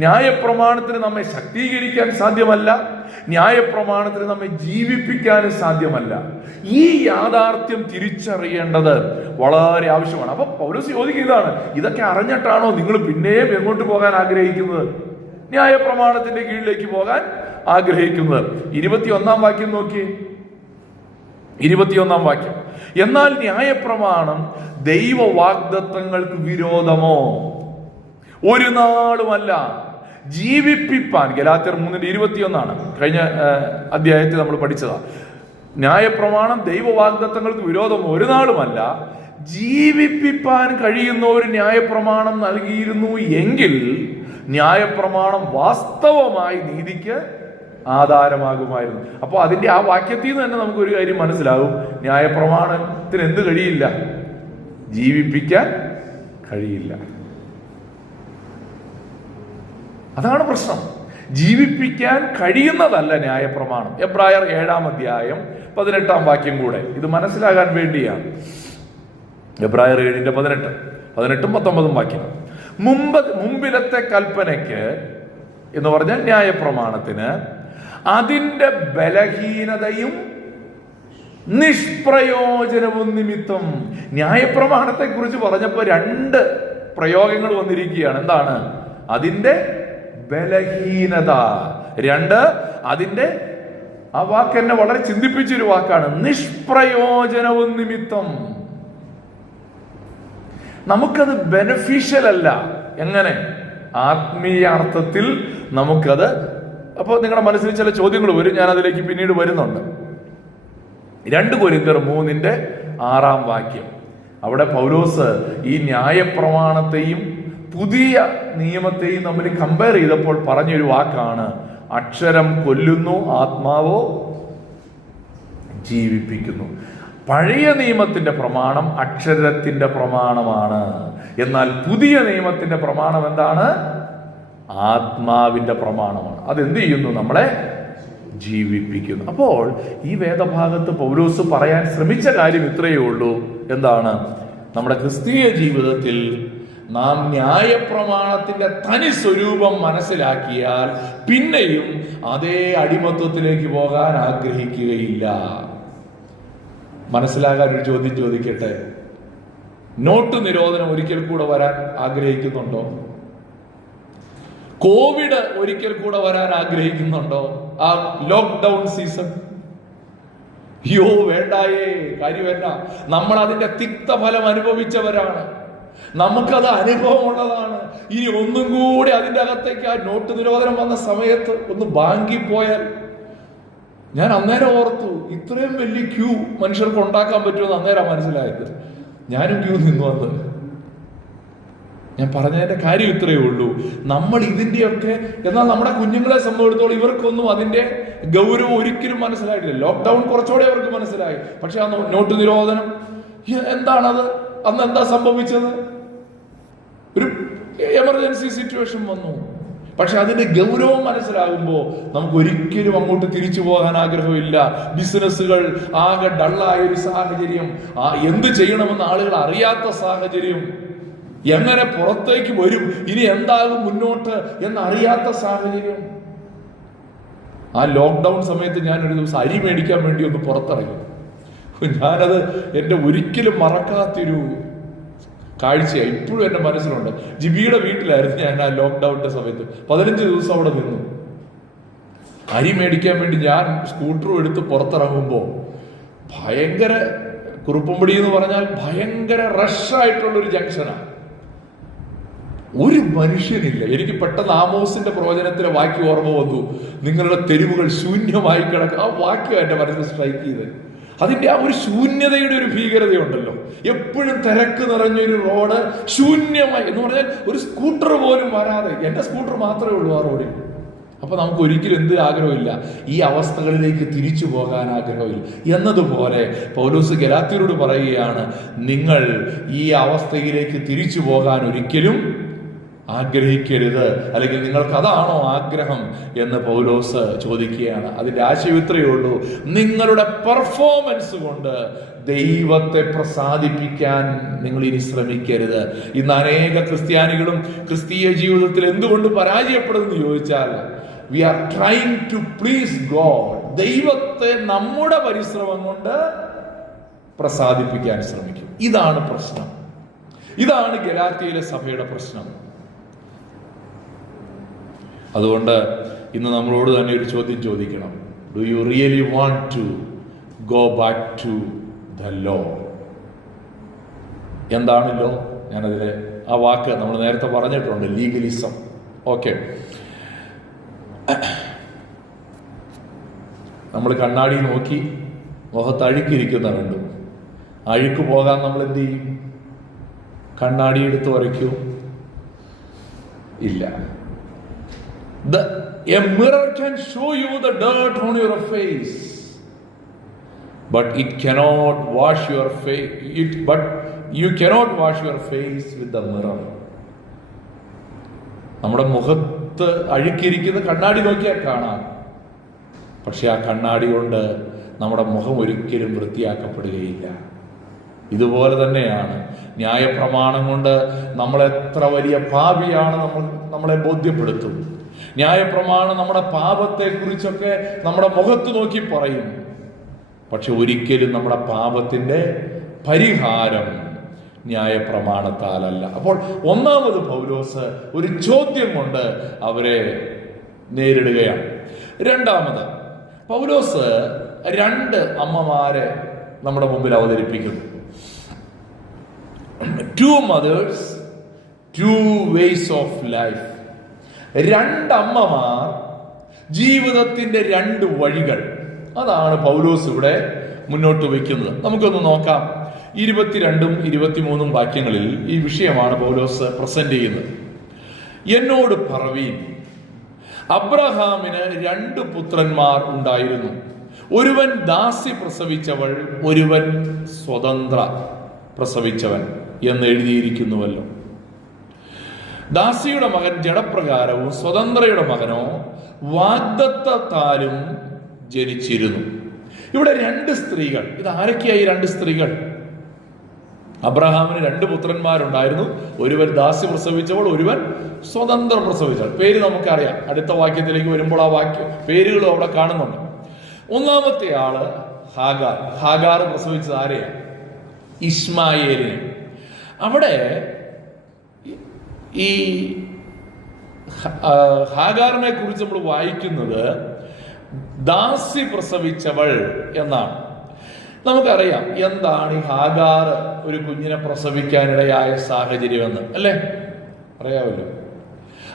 ന്യായപ്രമാണത്തിന് നമ്മെ ശക്തീകരിക്കാൻ സാധ്യമല്ല. ന്യായപ്രമാണത്തിന് നമ്മെ ജീവിപ്പിക്കാനും സാധ്യമല്ല. ഈ യാഥാർത്ഥ്യം തിരിച്ചറിയേണ്ടത് വളരെ ആവശ്യമാണ്. അപ്പൊ പൗലോസ് ചോദിക്കുന്നതാണ്, ഇതൊക്കെ അറിഞ്ഞിട്ടാണോ നിങ്ങൾ പിന്നെയും എങ്ങോട്ട് പോകാൻ ആഗ്രഹിക്കുന്നത്? ന്യായപ്രമാണത്തിന്റെ കീഴിലേക്ക് പോകാൻ ആഗ്രഹിക്കുന്നത്. 21-ാം വാക്യം നോക്കി. 21-ാം വാക്യം, എന്നാൽ ന്യായപ്രമാണം ദൈവ വാഗ്ദത്തങ്ങൾക്ക് വിരോധമോ? ഒരു നാളുമല്ല. ജീവിപ്പിപ്പാൻ, ഗലാത്യർ 3:21 കഴിഞ്ഞ അധ്യായത്തിൽ നമ്മൾ പഠിച്ചതാ. ന്യായപ്രമാണം ദൈവ വാഗ്ദത്തങ്ങൾക്ക് വിരോധമോ? ഒരു നാളുമല്ല. ജീവിപ്പിപ്പാൻ കഴിയുന്ന ഒരു ന്യായപ്രമാണം നൽകിയിരുന്നു എങ്കിൽ ന്യായപ്രമാണം വാസ്തവമായി നീതിക്ക് ആധാരമാകുമായിരുന്നു. അപ്പോൾ അതിന്റെ ആ വാക്യത്തിൽ നിന്ന് തന്നെ നമുക്കൊരു കാര്യം മനസ്സിലാകും, ന്യായപ്രമാണത്തിന് എന്ത് കഴിയില്ല? ജീവിപ്പിക്കാൻ കഴിയില്ല. അതാണ് പ്രശ്നം. ജീവിപ്പിക്കാൻ കഴിയുന്നതല്ല ന്യായപ്രമാണം. എബ്രായർ 7-ാം അധ്യായം 18-ാം വാക്യം കൂടെ ഇത് മനസ്സിലാകാൻ വേണ്ടിയാണ്. എബ്രായർ 7:18, 18, 19 വാക്യം. മുമ്പിലത്തെ കൽപ്പനയ്ക്ക് എന്ന് പറഞ്ഞാൽ ന്യായപ്രമാണത്തിന് അതിന്റെ ബലഹീനതയും നിഷ്പ്രയോജനവും നിമിത്തം. ന്യായപ്രമാണത്തെ കുറിച്ച് പറഞ്ഞപ്പോൾ 2 പ്രയോഗങ്ങൾ വന്നിരിക്കുകയാണ്. എന്താണ്? അതിന്റെ ബലഹീനത. 2, അതിന്റെ, ആ വാക്ക് എന്നെ വളരെ ചിന്തിപ്പിച്ചൊരു വാക്കാണ്, നിഷ്പ്രയോജനവും നിമിത്തം. നമുക്കത് ബെനഫിഷ്യൽ അല്ല. എങ്ങനെ? ആത്മീയ അർത്ഥത്തിൽ നമുക്കത്. അപ്പോൾ നിങ്ങളുടെ മനസ്സിൽ ചില ചോദ്യങ്ങൾ വരും, ഞാൻ അതിലേക്ക് പിന്നീട് വരുന്നുണ്ട്. 2 കൊരിന്ത്യർ 3:6 വാക്യം. അവിടെ പൗലോസ് ഈ ന്യായപ്രമാണത്തെയും പുതിയ നിയമത്തെയും തമ്മിൽ കമ്പയർ ചെയ്തപ്പോൾ പറഞ്ഞൊരു വാക്കാണ്, അക്ഷരം കൊല്ലുന്നു, ആത്മാവോ ജീവിപ്പിക്കുന്നു. പഴയ നിയമത്തിന്റെ പ്രമാണം അക്ഷരത്തിന്റെ പ്രമാണമാണ്. എന്നാൽ പുതിയ നിയമത്തിന്റെ പ്രമാണം എന്താണ്? ആത്മാവിന്റെ പ്രമാണമാണ്. അതെന്ത് ചെയ്യുന്നു? നമ്മളെ ജീവിപ്പിക്കുന്നു. അപ്പോൾ ഈ വേദഭാഗത്ത് പൗലോസ് പറയാൻ ശ്രമിച്ച കാര്യം ഇത്രയേ ഉള്ളൂ. എന്താണ്? നമ്മുടെ ക്രിസ്തീയ ജീവിതത്തിൽ നാം ന്യായപ്രമാണത്തിന്റെ തനി സ്വരൂപം മനസ്സിലാക്കിയാൽ പിന്നെയും അതേ അടിമത്വത്തിലേക്ക് പോകാൻ ആഗ്രഹിക്കുകയില്ല. മനസ്സിലാകാൻ ഒരു ചോദ്യം ചോദിക്കട്ടെ. നോട്ട് നിരോധനം ഒരിക്കൽ കൂടെ വരാൻ ആഗ്രഹിക്കുന്നുണ്ടോ? കോവിഡ് ഒരിക്കൽ കൂടെ വരാൻ ആഗ്രഹിക്കുന്നുണ്ടോ? ആ ലോക്ക്ഡൗൺ സീസൺ, അയ്യോ വേണ്ടായേ, കാര്യമല്ല. നമ്മൾ അതിന്റെ തിക്തഫലം അനുഭവിച്ചവരാണ്, നമുക്കത് അനുഭവമുള്ളതാണ്. ഇനി ഒന്നും കൂടി അതിൻ്റെ അകത്തേക്ക് ആ നോട്ട് നിരോധനം വന്ന സമയത്ത് ഒന്ന് ബാങ്കിൽ പോയാൽ, ഞാൻ അന്നേരം ഓർത്തു ഇത്രയും വലിയ ക്യൂ മനുഷ്യർക്ക് ഉണ്ടാക്കാൻ പറ്റുമെന്ന് അന്നേരം മനസ്സിലായത്. ഞാനും ക്യൂ നിന്നു വന്ന്. ഞാൻ പറഞ്ഞതിന്റെ കാര്യം ഇത്രയേ ഉള്ളൂ. നമ്മൾ ഇതിന്റെയൊക്കെ, എന്നാൽ നമ്മുടെ കുഞ്ഞുങ്ങളെ സംബന്ധിച്ചിടത്തോളം ഇവർക്കൊന്നും അതിന്റെ ഗൗരവം ഒരിക്കലും മനസ്സിലായിട്ടില്ല. ലോക്ക്ഡൗൺ കുറച്ചുകൂടെ അവർക്ക് മനസ്സിലായി. പക്ഷെ ആ നോട്ട് നിരോധനം എന്താണത്? അന്ന് എന്താ സംഭവിച്ചത്? ഒരു എമർജൻസി സിറ്റുവേഷൻ വന്നു. പക്ഷെ അതിന്റെ ഗൗരവം മനസ്സിലാകുമ്പോൾ നമുക്ക് ഒരിക്കലും അങ്ങോട്ട് തിരിച്ചു പോകാൻ ആഗ്രഹമില്ല. ബിസിനസ്സുകൾ ആകെ ഡള്ളായ ഒരു സാഹചര്യം, എന്ത് ചെയ്യണമെന്ന് ആളുകൾ അറിയാത്ത സാഹചര്യം, എങ്ങനെ പുറത്തേക്ക് വരും, ഇനി എന്താകും മുന്നോട്ട് എന്നറിയാത്ത സാഹചര്യം. ആ ലോക്ക്ഡൗൺ സമയത്ത് ഞാൻ ഒരു ദിവസം അരി മേടിക്കാൻ വേണ്ടി ഒന്ന് പുറത്തിറങ്ങി. ഞാനത് എൻ്റെ ഒരിക്കലും മറക്കാത്തൊരു കാഴ്ചയായി. ഇപ്പോഴും എൻ്റെ മനസ്സിലുണ്ട്. ജിബിയുടെ വീട്ടിലായിരുന്നു ഞാൻ ആ ലോക്ക്ഡൗണിന്റെ സമയത്ത്. 15 ദിവസം അവിടെ നിന്നു. അരി മേടിക്കാൻ വേണ്ടി ഞാൻ സ്കൂട്ടറും എടുത്ത് പുറത്തിറങ്ങുമ്പോൾ ഭയങ്കര, കുറുപ്പുംപടി എന്ന് പറഞ്ഞാൽ ഭയങ്കര റഷായിട്ടുള്ളൊരു ജംഗ്ഷനാണ്. ഒരു മനുഷ്യനില്ല. എനിക്ക് പെട്ടെന്ന് ആമോസിന്റെ പ്രവചനത്തിലെ വാക്യം ഓർമ്മ വന്നു, നിങ്ങളുടെ തെരുവുകൾ ശൂന്യമായി കിടക്കുക. ആ വാക്യം എൻ്റെ മനസ്സിൽ സ്ട്രൈക്ക് ചെയ്ത്. അതിന്റെ ആ ഒരു ശൂന്യതയുടെ ഒരു ഭീകരതയുണ്ടല്ലോ. എപ്പോഴും തിരക്ക് നിറഞ്ഞൊരു റോഡ്, ശൂന്യമായി എന്ന് പറഞ്ഞാൽ ഒരു സ്കൂട്ടർ പോലും വരാതെ. എൻ്റെ സ്കൂട്ടർ മാത്രമേ ഉള്ളൂ ആ റോഡിൽ. അപ്പൊ നമുക്ക് ഒരിക്കലും എന്ത് ആഗ്രഹമില്ല, ഈ അവസ്ഥകളിലേക്ക് തിരിച്ചു പോകാൻ ആഗ്രഹമില്ല. എന്നതുപോലെ പൗലോസ് ഗലാത്യരോട് പറയുകയാണ്, നിങ്ങൾ ഈ അവസ്ഥയിലേക്ക് തിരിച്ചു പോകാൻ ഒരിക്കലും ആഗ്രഹിക്കരുത്. അല്ലെങ്കിൽ നിങ്ങൾക്ക് അതാണോ ആഗ്രഹം എന്ന് പൗലോസ് ചോദിക്കുകയാണ്. അതിന്റെ ആശയം ഇത്രയേ ഉള്ളൂ, നിങ്ങളുടെ പെർഫോമൻസ് കൊണ്ട് ദൈവത്തെ പ്രസാദിപ്പിക്കാൻ നിങ്ങൾ ഇനി ശ്രമിക്കരുത്. ഇന്ന് അനേക ക്രിസ്ത്യാനികളും ക്രിസ്തീയ ജീവിതത്തിൽ എന്തുകൊണ്ട് പരാജയപ്പെടുന്നു ചോദിച്ചാൽ, we are trying to please God. ദൈവത്തെ നമ്മുടെ പരിശ്രമം കൊണ്ട് പ്രസാദിപ്പിക്കാൻ ശ്രമിക്കും. ഇതാണ് പ്രശ്നം. ഇതാണ് ഗലാത്യയിലെ സഭയുടെ പ്രശ്നം. അതുകൊണ്ട് ഇന്ന് നമ്മളോട് തന്നെ ഒരു ചോദ്യം ചോദിക്കണം. Do you really want to go back to the law? എന്താണ് ലോ? ഞാനതിലെ ആ വാക്ക് നമ്മൾ നേരത്തെ പറഞ്ഞിട്ടുണ്ട്, ലീഗലിസം. ഓക്കെ, നമ്മൾ കണ്ണാടി നോക്കി മുഖത്ത് അഴുക്കിരിക്കുന്ന കണ്ടു. അഴുക്ക് പോകാൻ നമ്മൾ എന്ത് ചെയ്യും? കണ്ണാടി എടുത്ത് വരയ്ക്കൂ? ഇല്ല. A mirror can show you the dirt on your face, but it cannot wash your face. But you cannot wash your face with the mirror. നമ്മുടെ മുഖത്ത് അഴുക്കിയിരിക്കുന്ന കണ്ണാടി നോക്കിയാൽ കാണാം, പക്ഷെ ആ കണ്ണാടി കൊണ്ട് നമ്മുടെ മുഖം ഒരിക്കലും വൃത്തിയാക്കപ്പെടുകയില്ല. ഇതുപോലെ തന്നെയാണ് ന്യായപ്രമാണം കൊണ്ട് നമ്മളെത്ര വലിയ പാപിയാണ് നമ്മളെ ബോധ്യപ്പെടുത്തും. ന്യായപ്രമാണം നമ്മുടെ പാപത്തെക്കുറിച്ചൊക്കെ നമ്മുടെ മുഖത്ത് നോക്കി പറയും, പക്ഷെ ഒരിക്കലും നമ്മുടെ പാപത്തിന്റെ പരിഹാരം ന്യായപ്രമാണത്താലല്ല. അപ്പോൾ ഒന്നാമത് പൗലോസ് ഒരു ചോദ്യം കൊണ്ട് അവരെ നേരിടുകയാണ്. രണ്ടാമത് പൗലോസ് 2 അമ്മമാരെ നമ്മുടെ മുമ്പിൽ അവതരിപ്പിക്കുന്നു. 2 mothers, 2 ways of life. 2 അമ്മമാർ, ജീവിതത്തിന്റെ 2 വഴികൾ. അതാണ് പൗലോസ് ഇവിടെ മുന്നോട്ട് വയ്ക്കുന്നത്. നമുക്കൊന്ന് നോക്കാം. 22ഉം 23ഉം വാക്യങ്ങളിൽ ഈ വിഷയമാണ് പൗലോസ് പ്രസന്റ് ചെയ്യുന്നത്. എന്നോട് പറവീൻ, അബ്രഹാമിന് 2 പുത്രന്മാർ ഉണ്ടായിരുന്നു. ഒരുവൻ ദാസി പ്രസവിച്ചവൾ, ഒരുവൻ സ്വതന്ത്ര പ്രസവിച്ചവൻ എന്ന് എഴുതിയിരിക്കുന്നുവല്ലോ. ദാസിയുടെ മകൻ ജഡപ്രകാരവും സ്വതന്ത്രയുടെ മകനോ വാഗ്ദത്തത്താലും ജനിച്ചിരുന്നു. ഇവിടെ 2 സ്ത്രീകൾ. ഇത് ആരൊക്കെയായി 2 സ്ത്രീകൾ? അബ്രഹാമിന് 2 പുത്രന്മാരുണ്ടായിരുന്നു. ഒരുവൻ ദാസി പ്രസവിച്ചവൾ, ഒരുവൻ സ്വതന്ത്ര പ്രസവിച്ചവൾ. പേര് നമുക്കറിയാം. അടുത്ത വാക്യത്തിലേക്ക് വരുമ്പോൾ ആ പേരുകളും അവിടെ കാണുന്നുണ്ട്. ഒന്നാമത്തെ ആള് ഹാഗാർ. ഹാഗാർ പ്രസവിച്ചത് ആരെയാണ്? ഇസ്മായേലിനെ. അവിടെ ഈ ഹാഗാറിനെ കുറിച്ച് നമ്മൾ വായിക്കുന്നത് ദാസി പ്രസവിച്ചവൾ എന്നാണ്. നമുക്കറിയാം എന്താണ് ഈ ഹാഗാർ ഒരു കുഞ്ഞിനെ പ്രസവിക്കാനിടയായ സാഹചര്യമെന്ന്, അല്ലേ? അറിയാമല്ലോ.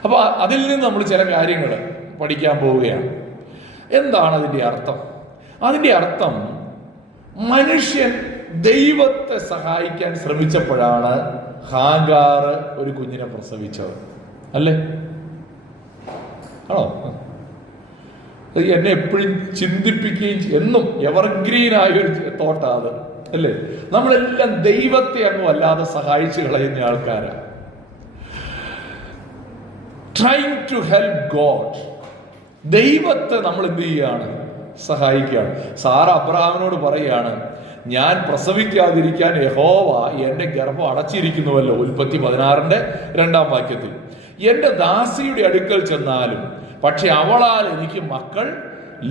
അപ്പൊ അതിൽ നിന്ന് നമ്മൾ ചില കാര്യങ്ങൾ പഠിക്കാൻ പോവുകയാണ്. എന്താണ് അതിൻ്റെ അർത്ഥം? അതിൻ്റെ അർത്ഥം, മനുഷ്യൻ ദൈവത്തെ സഹായിക്കാൻ ശ്രമിച്ചപ്പോഴാണ് ഹാഗാർ ഒരു കുഞ്ഞിനെ പ്രസവിച്ചത്, അല്ലേ? ആണോ? എന്നെ എപ്പോഴും ചിന്തിപ്പിക്കുകയും എന്നും എവർഗ്രീനായ ഒരു തോട്ടാത്, അല്ലേ? നമ്മളെല്ലാം ദൈവത്തെ അങ്ങ് വല്ലാതെ സഹായിച്ചു കളയുന്ന ആൾക്കാരാണ്. Trying to help God. ദൈവത്തെ നമ്മൾ എന്ത് ചെയ്യുകയാണ്? സഹായിക്കുകയാണ്. സാറ അബ്രഹാമിനോട് പറയുകയാണ്, ഞാൻ പ്രസവിക്കാതിരിക്കാൻ യഹോവ എന്റെ ഗർഭം അടച്ചിരിക്കുന്നുവല്ലോ. ഉൽപ്പത്തി 16ന്റെ 2-ാം വാക്യത്തിൽ. എന്റെ ദാസിയുടെ അടുക്കൽ ചെന്നാലും പക്ഷെ അവളാൽ എനിക്ക് മക്കൾ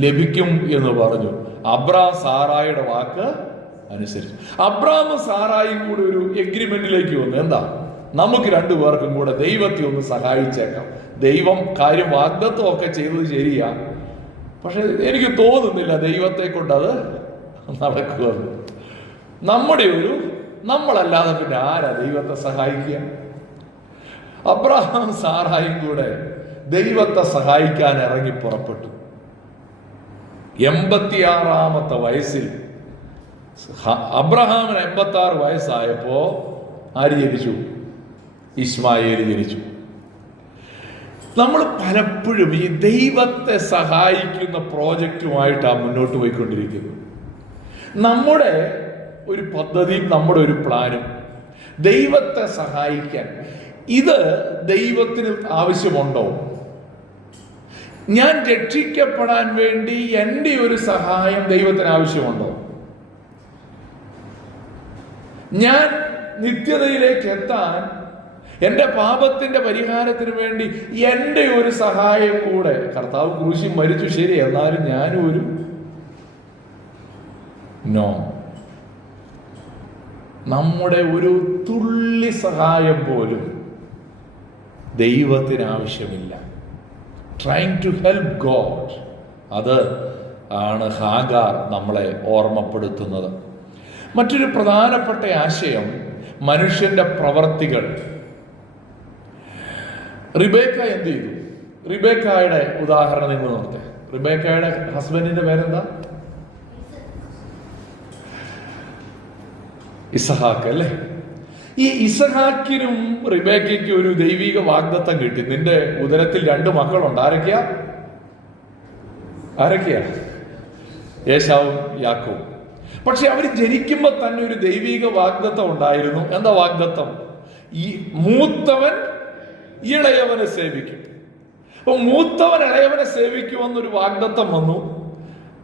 ലഭിക്കും എന്ന് പറഞ്ഞു. അബ്രാം സാറായുടെ വാക്ക് അനുസരിച്ചു. അബ്രാമും സാറായും കൂടെ ഒരു എഗ്രിമെന്റിലേക്ക് വന്നു. എന്താ? നമുക്ക് 2 പേർക്കും കൂടെ ദൈവത്തെ ഒന്ന് സഹായിച്ചേക്കാം. ദൈവം കാര്യം വാഗ്ദത്വം ഒക്കെ ചെയ്തത് ശരിയാ, പക്ഷെ എനിക്ക് തോന്നുന്നില്ല ദൈവത്തെ കൊണ്ടത് നടക്കുമെന്ന്. നമ്മളല്ലാതെ പിന്നെ ആരാ ദൈവത്തെ സഹായിക്കുക? അബ്രഹാം സാറായും കൂടെ ദൈവത്തെ സഹായിക്കാൻ ഇറങ്ങി പുറപ്പെട്ടു. 86ാമത്തെ വയസ്സിൽ, അബ്രഹാമിന് 86 വയസ്സായപ്പോ ആര് ജനിച്ചു? ഇസ്മായേൽ ജനിച്ചു. നമ്മൾ പലപ്പോഴും ഈ ദൈവത്തെ സഹായിക്കുന്ന പ്രോജക്റ്റുമായിട്ടാണ് മുന്നോട്ട് പോയിക്കൊണ്ടിരിക്കുന്നത്. നമ്മുടെ ഒരു പദ്ധതിയും നമ്മുടെ ഒരു പ്ലാനും ദൈവത്തെ സഹായിക്കാൻ, ഇത് ദൈവത്തിന് ആവശ്യമുണ്ടോ? ഞാൻ രക്ഷിക്കപ്പെടാൻ വേണ്ടി എൻ്റെ ഒരു സഹായം ദൈവത്തിന് ആവശ്യമുണ്ടോ? ഞാൻ നിത്യതയിലേക്ക് എത്താൻ, എൻ്റെ പാപത്തിന്റെ പരിഹാരത്തിന് വേണ്ടി എൻ്റെ ഒരു സഹായം കൂടെ, കർത്താവ് ക്രൂശിൽ മരിച്ചു ശരി, എന്നാലും ഞാനും ഒരു നോ. നമ്മുടെ ഒരു തുള്ളി സഹായം പോലും ദൈവത്തിന് ആവശ്യമില്ല. ട്രൈങ് ടു ഹെൽപ്പ് ഗോഡ്, അത് ആണ് ഹാഗാർ നമ്മളെ ഓർമ്മപ്പെടുത്തുന്നത്. മറ്റൊരു പ്രധാനപ്പെട്ട ആശയം മനുഷ്യന്റെ പ്രവർത്തികൾ. റിബേക്ക എന്ത് ചെയ്തു? റിബേക്കായുടെ ഉദാഹരണം നിങ്ങൾ നോക്കട്ടെ. റിബേക്കായുടെ ഹസ്ബൻഡിന്റെ പേരെന്താ? ഇസഹാക്ക്, അല്ലേ? ഈ ഇസഹാക്കിനും റിബേക്കയ്ക്കും ഒരു ദൈവിക വാഗ്ദത്തം കിട്ടി. നിന്റെ ഉദരത്തിൽ 2 മക്കളുണ്ട്. ആരൊക്കെയാ? ഏശാവും യാക്കോബും. പക്ഷെ അവർ ജനിക്കുമ്പോൾ തന്നെ ഒരു ദൈവിക വാഗ്ദത്തം ഉണ്ടായിരുന്നു. എന്താ വാഗ്ദത്തം? ഈ മൂത്തവൻ ഇളയവനെ സേവിക്കും. അപ്പൊ മൂത്തവൻ ഇളയവനെ സേവിക്കുമെന്നൊരു വാഗ്ദത്തം വന്നു.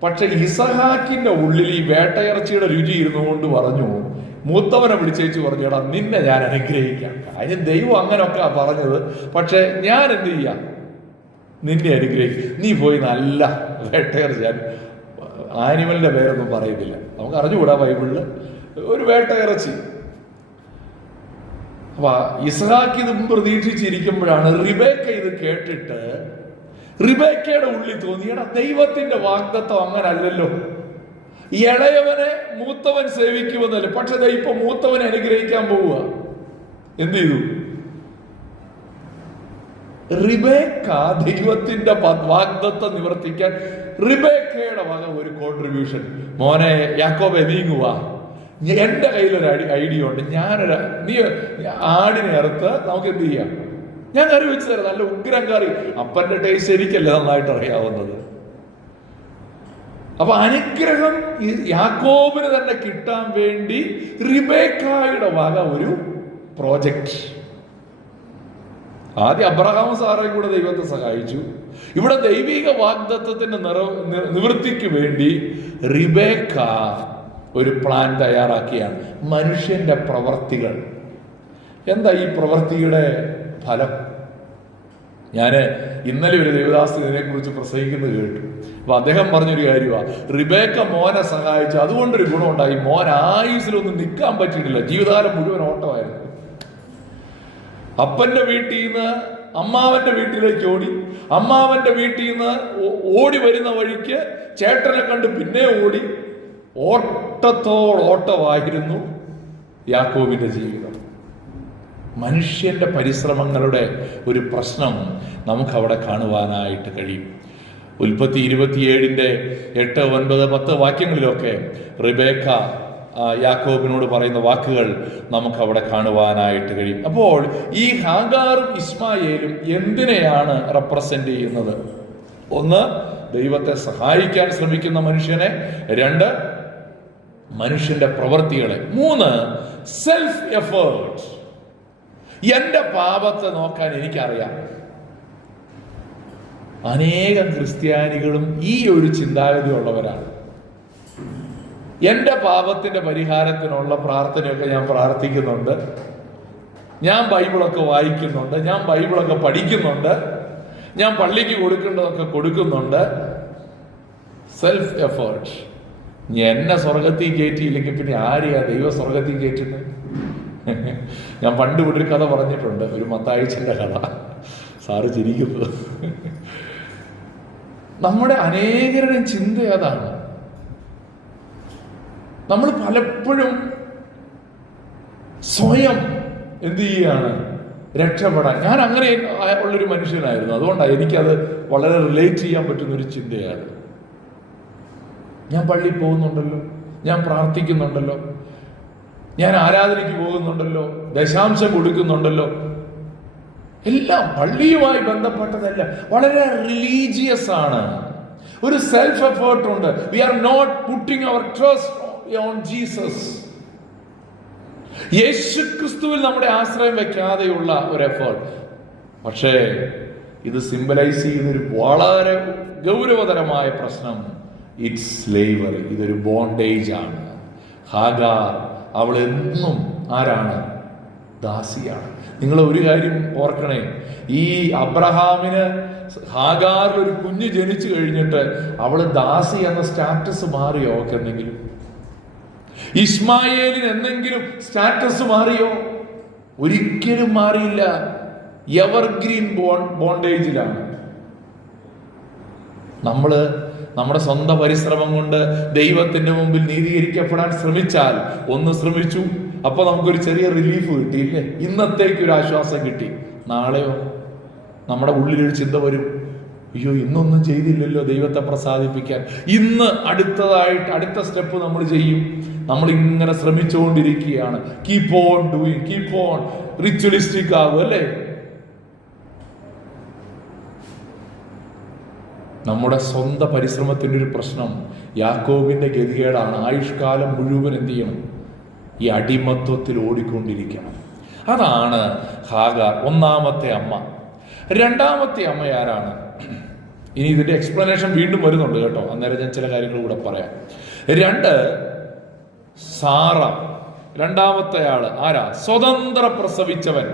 പക്ഷെ ഇസഹാക്കിന്റെ ഉള്ളിൽ ഈ വേട്ടയിറച്ചിയുടെ രുചി ഇരുന്നുകൊണ്ട് പറഞ്ഞു, മൂത്തവനെ വിളിച്ചേച്ച് പറഞ്ഞു, എടാ നിന്നെ ഞാൻ അനുഗ്രഹിക്കാം. കാര്യം ദൈവം അങ്ങനെയൊക്കെ പറഞ്ഞത്. പക്ഷെ ഞാൻ എന്ത് ചെയ്യാം? നിന്നെ അനുഗ്രഹിക്കും. നീ പോയി നല്ല വേട്ടയിറച്ചി, ആനിമലിന്റെ പേരൊന്നും പറയുന്നില്ല, നമുക്ക് അറിഞ്ഞുകൂടാ ബൈബിളില്, ഒരു വേട്ടയിറച്ചി. അപ്പൊ ഇസ്ഹാക്ക് ഇതും പ്രതീക്ഷിച്ചിരിക്കുമ്പോഴാണ് റിബേക്ക ഇത് കേട്ടിട്ട് റിബേക്കയുടെ ഉള്ളിൽ തോന്നിയടാ, ദൈവത്തിന്റെ വാഗ്ദത്തം അങ്ങനെ അല്ലല്ലോ, ഇളയവനെ മൂത്തവൻ സേവിക്കുമെന്നല്ലേ. പക്ഷെ ഇപ്പൊ മൂത്തവനെ അനുഗ്രഹിക്കാൻ പോവുക. എന്ത് ചെയ്തു? റിബേക്ക ദൈവത്തിന്റെ വാഗ്ദത്തം നിവർത്തിക്കാൻ റിബേക്കയുടെ വക ഒരു കോൺട്രിബ്യൂഷൻ. മോനെ യാക്കോബെ നീങ്ങുക, എന്റെ കയ്യിലൊരു ഐഡിയ ഉണ്ട്. നീ ആടിനെ അറുത്ത് നമുക്ക് എന്ത് ചെയ്യാം, ഞാൻ കറി വെച്ച് തരാം, നല്ല ഉഗ്രം കറി. അപ്പന്റെ ടേസ്റ്റ് എനിക്കല്ലേ നന്നായിട്ട് അറിയാവുന്നത്. അപ്പൊ അനുഗ്രഹം യാക്കോബിന് തന്നെ കിട്ടാൻ വേണ്ടി റിബേക്കായുടെ വക ഒരു പ്രോജക്റ്റ്. ആദ്യം അബ്രഹാമും സാറയും കൂടെ ദൈവത്തെ സഹായിച്ചു. ഇവിടെ ദൈവിക വാഗ്ദത്തത്തിന്റെ നിവൃത്തിക്ക് വേണ്ടി റിബേക്ക ഒരു പ്ലാൻ തയ്യാറാക്കിയാണ്. മനുഷ്യന്റെ പ്രവർത്തികൾ. എന്താ ഈ പ്രവൃത്തിയുടെ ഫലം? ഞാൻ ഇന്നലെ ഒരു ദേവദാസ് ഇതിനെക്കുറിച്ച് പ്രസംഗിക്കുന്നത് കേട്ടു. അപ്പൊ അദ്ദേഹം പറഞ്ഞൊരു കാര്യമാണ്, റിബേക്ക മോനെ സഹായിച്ചു, അതുകൊണ്ടൊരു ഗുണമുണ്ടായി. മോൻ ആയുസിലൊന്നും നിൽക്കാൻ പറ്റിയിട്ടില്ല, ജീവിതകാലം മുഴുവൻ ഓട്ടമായിരുന്നു. അപ്പന്റെ വീട്ടിൽ നിന്ന് അമ്മാവന്റെ വീട്ടിലേക്ക് ഓടി, അമ്മാവന്റെ വീട്ടിൽ നിന്ന് ഓടി വരുന്ന വഴിക്ക് ചേട്ടനെ കണ്ട് പിന്നെ ഓടി. ഓട്ടത്തോടോട്ടമായിരുന്നു യാക്കോബിന്റെ ജീവിതം. മനുഷ്യന്റെ പരിശ്രമങ്ങളുടെ ഒരു പ്രശ്നം നമുക്കവിടെ കാണുവാനായിട്ട് കഴിയും. ഉൽപ്പത്തി 27-ന്റെ 8, 9, 10 വാക്യങ്ങളിലൊക്കെ റിബേക്ക യാക്കോബിനോട് പറയുന്ന വാക്കുകൾ നമുക്ക് അവിടെ കാണുവാനായിട്ട് കഴിയും. അപ്പോൾ ഈ ഹാഗാറും ഇസ്മായേലും എന്തിനെയാണ് റെപ്രസെന്റ് ചെയ്യുന്നത്? ഒന്ന്, ദൈവത്തെ സഹായിക്കാൻ ശ്രമിക്കുന്ന മനുഷ്യനെ. 2, മനുഷ്യന്റെ പ്രവൃത്തികളെ. 3, സെൽഫ് എഫേർട്ട്. എന്റെ പാപത്തെ നോക്കാൻ എനിക്കറിയാം. അനേകം ക്രിസ്ത്യാനികളും ഈ ഒരു ചിന്താഗതി ഉള്ളവരാണ്. എന്റെ പാപത്തിന്റെ പരിഹാരത്തിനുള്ള പ്രാർത്ഥനയൊക്കെ ഞാൻ പ്രാർത്ഥിക്കുന്നുണ്ട്, ഞാൻ ബൈബിളൊക്കെ വായിക്കുന്നുണ്ട്, ഞാൻ ബൈബിളൊക്കെ പഠിക്കുന്നുണ്ട്, ഞാൻ പള്ളിക്ക് കൊടുക്കേണ്ടതൊക്കെ കൊടുക്കുന്നുണ്ട്. Self effort. എന്നെ സ്വർഗത്തിൽ കയറ്റിയില്ലെങ്കിൽ പിന്നെ ആരെയാ ദൈവം സ്വർഗത്തിൽ കയറ്റുന്നത്? ഞാൻ പണ്ട് ഇവിടെ ഒരു കഥ പറഞ്ഞിട്ടുണ്ട്, ഒരു മത്തായിച്ചന്റെ കഥ. സാറ് ചിരിക്കുന്നത്. നമ്മുടെ അനേകരുടെ ചിന്ത അതാണ്. നമ്മൾ പലപ്പോഴും സ്വയം എന്ത് ചെയ്യുകയാണ്? രക്ഷപ്പെടാൻ. ഞാൻ അങ്ങനെ ഉള്ളൊരു മനുഷ്യനായിരുന്നു, അതുകൊണ്ടാണ് എനിക്കത് വളരെ റിലേറ്റ് ചെയ്യാൻ പറ്റുന്നൊരു ചിന്തയാണ്. ഞാൻ പള്ളിയിൽ പോകുന്നുണ്ടല്ലോ, ഞാൻ പ്രാർത്ഥിക്കുന്നുണ്ടല്ലോ, ഞാൻ ആരാധനയ്ക്ക് പോകുന്നുണ്ടല്ലോ, ദശാംശം കൊടുക്കുന്നുണ്ടല്ലോ, എല്ലാം പള്ളിയുമായി ബന്ധപ്പെട്ടതല്ല, വളരെ റിലീജിയസ് ആണ്. ഒരു സെൽഫ് എഫേർട്ട് ഉണ്ട്. We are not putting our trust on Jesus. യേശുക്രിസ്തുവിൽ നമ്മുടെ ആശ്രയം വെക്കാതെയുള്ള ഒരു എഫേർട്ട്. പക്ഷേ ഇത് സിംബലൈസ് ചെയ്യുന്നൊരു വളരെ ഗൗരവതരമായ പ്രശ്നം. It's slavery. ഇതൊരു ബോണ്ടേജ് ആണ്. ഹാഗാർ അവൾ എന്നും ആരാണ്? ദാസിയാണ്. നിങ്ങൾ ഒരു കാര്യം ഓർക്കണേ, ഈ അബ്രഹാമിന് ഹാഗാറിൽ ഒരു കുഞ്ഞ് ജനിച്ചു കഴിഞ്ഞിട്ട് അവള് ദാസി എന്ന സ്റ്റാറ്റസ് മാറിയോ? ഒക്കെ എന്തെങ്കിലും? ഇസ്മായേലിന് എന്തെങ്കിലും സ്റ്റാറ്റസ് മാറിയോ? ഒരിക്കലും മാറിയില്ല. എവർഗ്രീൻ ബോണ്ടേജിലാണ്. നമ്മുടെ സ്വന്തം പരിശ്രമം കൊണ്ട് ദൈവത്തിന്റെ മുമ്പിൽ നീതീകരിക്കപ്പെടാൻ ശ്രമിച്ചാൽ, ഒന്ന് ശ്രമിച്ചു, അപ്പൊ നമുക്കൊരു ചെറിയ റിലീഫ് കിട്ടിയില്ലേ? ഇന്നത്തേക്കൊരു ആശ്വാസം കിട്ടി. നാളെയോ നമ്മുടെ ഉള്ളിലൊരു ചിന്ത വരും, അയ്യോ ഇന്നൊന്നും ചെയ്തില്ലല്ലോ ദൈവത്തെ പ്രസാദിപ്പിക്കാൻ. ഇന്ന് അടുത്ത സ്റ്റെപ്പ് നമ്മൾ ചെയ്യും. നമ്മൾ ഇങ്ങനെ ശ്രമിച്ചുകൊണ്ടിരിക്കുകയാണ്. Keep on doing, keep on ritualistic ആകും അല്ലേ? നമ്മുടെ സ്വന്തം പരിശ്രമത്തിൻ്റെ ഒരു പ്രശ്നം. യാക്കോബിൻ്റെ ഗതികേടാണ്. ആയുഷ്കാലം മുഴുവൻ എന്ത് ചെയ്യണം? ഈ അടിമത്വത്തിൽ ഓടിക്കൊണ്ടിരിക്കണം. അതാണ് ഹാഗാർ, ഒന്നാമത്തെ അമ്മ. രണ്ടാമത്തെ അമ്മ ആരാണ്? ഇനി ഇതിന്റെ എക്സ്പ്ലനേഷൻ വീണ്ടും വരുന്നുണ്ട് കേട്ടോ, അന്നേരം ഞാൻ ചില കാര്യങ്ങൾ കൂടെ പറയാം. 2 സാറ, രണ്ടാമത്തെ ആള് ആരാ? സ്വതന്ത്ര പ്രസവിച്ചവൻ.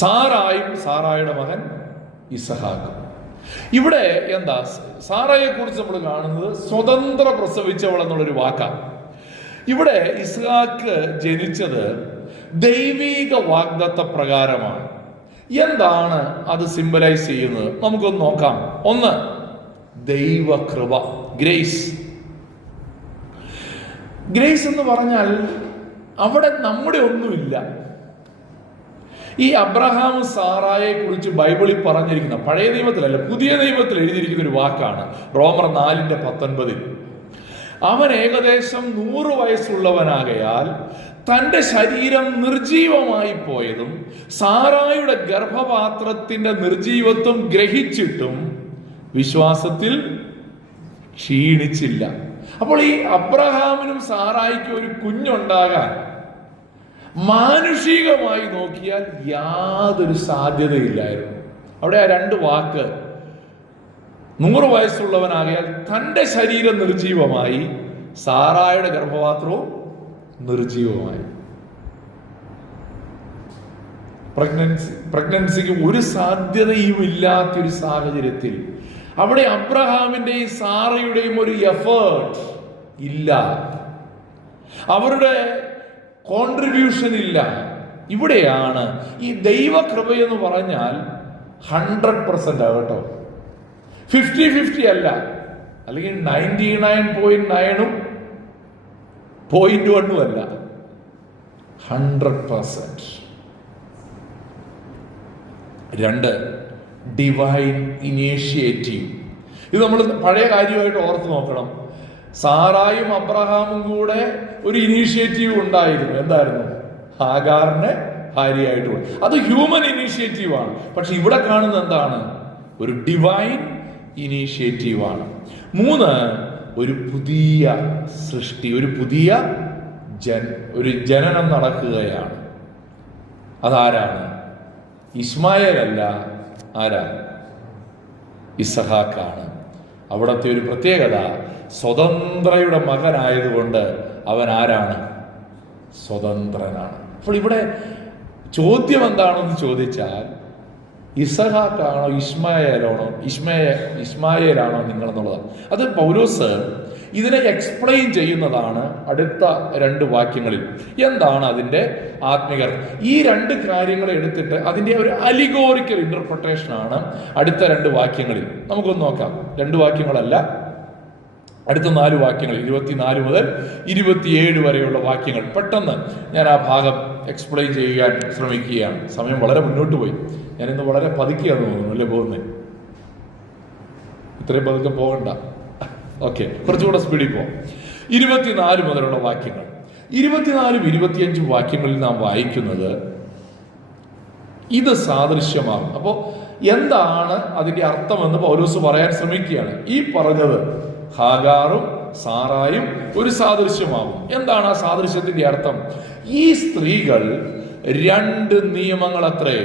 സാറായും സാറായുടെ മകൻ ഇസഹാക്കും. ഇവിടെ എന്താ സാറയെ കുറിച്ച് നമ്മൾ കാണുന്നത്? സ്വതന്ത്ര പ്രസവിച്ചവൾ എന്നുള്ളൊരു വാക്കാണ്. ഇവിടെ ഇസ്ഹാക്ക് ജനിച്ചത് ദൈവിക വാഗ്ദത്ത പ്രകാരമാണ്. എന്താണ് അത് സിംബലൈസ് ചെയ്യുന്നത്? നമുക്കൊന്ന് നോക്കാം. 1, ദൈവകൃപ, ഗ്രേസ്. ഗ്രേസ് എന്ന് പറഞ്ഞാൽ അവിടെ നമ്മുടെ ഒന്നുമില്ല. ഈ അബ്രഹാം സാറായെ കുറിച്ച് ബൈബിളിൽ പറഞ്ഞിരിക്കുന്ന, പഴയ നിയമത്തിലല്ല പുതിയ നിയമത്തിൽ എഴുതിയിരിക്കുന്ന ഒരു വാക്കാണ്. റോമർ 4:19. അവൻ ഏകദേശം 100 വയസ്സുള്ളവനാകയാൽ തൻ്റെ ശരീരം നിർജീവമായി പോയതും സാറായുടെ ഗർഭപാത്രത്തിന്റെ നിർജീവത്വം ഗ്രഹിച്ചിട്ടും വിശ്വാസത്തിൽ ക്ഷീണിച്ചില്ല. അപ്പോൾ ഈ അബ്രഹാമിനും സാറായിക്കും ഒരു കുഞ്ഞുണ്ടാകാൻ മാനുഷികമായി നോക്കിയാൽ യാതൊരു സാധ്യതയില്ലായിരുന്നു. അവിടെ ആ 2 വാക്ക്, 100 വയസ്സുള്ളവനാകിയാൽ തൻ്റെ ശരീരം നിർജീവമായി, സാറായുടെ ഗർഭപാത്രവും നിർജീവമായി. പ്രഗ്നൻസിക്ക് ഒരു സാധ്യതയും ഇല്ലാത്തൊരു സാഹചര്യത്തിൽ അവിടെ അബ്രഹാമിന്റെയും സാറയുടെയും ഒരു എഫേർട്ട് ഇല്ല, അവരുടെ കോൺട്രിബ്യൂഷൻ ഇല്ല. ഇവിടെയാണ് ഈ ദൈവകൃപയെന്ന് പറഞ്ഞാൽ 100% ആകട്ടോ, 50-50 അല്ല, അല്ലെങ്കിൽ 99.9-ഉം 0.1-ഉം അല്ല, 100%. 2, ഡിവൈൻ ഇനീഷ്യേറ്റീവ്. ഇത് നമ്മൾ പഴയ കാര്യമായിട്ട് ഓർത്ത് നോക്കണം. സാറായും അബ്രഹാമും കൂടെ ഒരു ഇനീഷ്യേറ്റീവ് ഉണ്ടായിരുന്നു. എന്തായിരുന്നു? ഹാഗാറിനെ ഭാര്യയായിട്ട്. അത് ഹ്യൂമൻ ഇനീഷ്യേറ്റീവാണ്. പക്ഷെ ഇവിടെ കാണുന്നത് എന്താണ്? ഒരു ഡിവൈൻ ഇനീഷ്യേറ്റീവാണ്. 3, ഒരു പുതിയ സൃഷ്ടി, ഒരു പുതിയ ഒരു ജനനം നടക്കുകയാണ്. അതാരാണ്? ഇസ്മായേൽ അല്ല, ആരാ? ഇസഹാക്കാണ്. അവിടുത്തെ ഒരു പ്രത്യേകത, സ്വതന്ത്രയുടെ മകനായതുകൊണ്ട് അവൻ ആരാണ്? സ്വതന്ത്രനാണ്. അപ്പോൾ ഇവിടെ ചോദ്യം എന്താണെന്ന് ചോദിച്ചാൽ, ഇസഹാക്കാണോ ഇസ്മായേലാണോ നിങ്ങളെന്നുള്ളതാണ്. അത് പൗലോസ് ഇതിനെ എക്സ്പ്ലെയിൻ ചെയ്യുന്നതാണ് അടുത്ത 2 വാക്യങ്ങളിൽ. എന്താണ് അതിൻ്റെ ആത്മികത? ഈ 2 കാര്യങ്ങളെ എടുത്തിട്ട് അതിൻ്റെ ഒരു അലിഗോറിക്കൽ ഇന്റർപ്രിട്ടേഷനാണ് അടുത്ത 2 വാക്യങ്ങളിൽ. നമുക്കൊന്ന് നോക്കാം. 2 വാക്യങ്ങളല്ല, അടുത്ത 4 വാക്യങ്ങൾ, 24 മുതൽ 27 വരെയുള്ള വാക്യങ്ങൾ. പെട്ടെന്ന് ഞാൻ ആ ഭാഗം എക്സ്പ്ലെയിൻ ചെയ്യാൻ ശ്രമിക്കുകയാണ്. സമയം വളരെ മുന്നോട്ട് പോയി. ഞാനിന്ന് വളരെ പതുക്കിയാന്ന് തോന്നുന്നു അല്ലേ പോകുന്നത്? ഇത്രയും പതുക്കെ പോകണ്ട. ഓക്കെ, കുറച്ചുകൂടെ സ്പീഡിൽ പോകാം. 24 മുതലുള്ള വാക്യങ്ങൾ. 24-25 വാക്യങ്ങളിൽ നാം വായിക്കുന്നത് ഇത് സാദൃശ്യമാകും. അപ്പോൾ എന്താണ് അതിന്റെ അർത്ഥമെന്ന് പൗലോസ് പറയാൻ ശ്രമിക്കുകയാണ്. ഈ പറഞ്ഞത് ഹാഗാറും സാറായും ഒരു സാദൃശ്യമാകും. എന്താണ് ആ സാദൃശ്യത്തിന്റെ അർത്ഥം? ഈ സ്ത്രീകൾ 2 നിയമങ്ങൾ അത്രേ.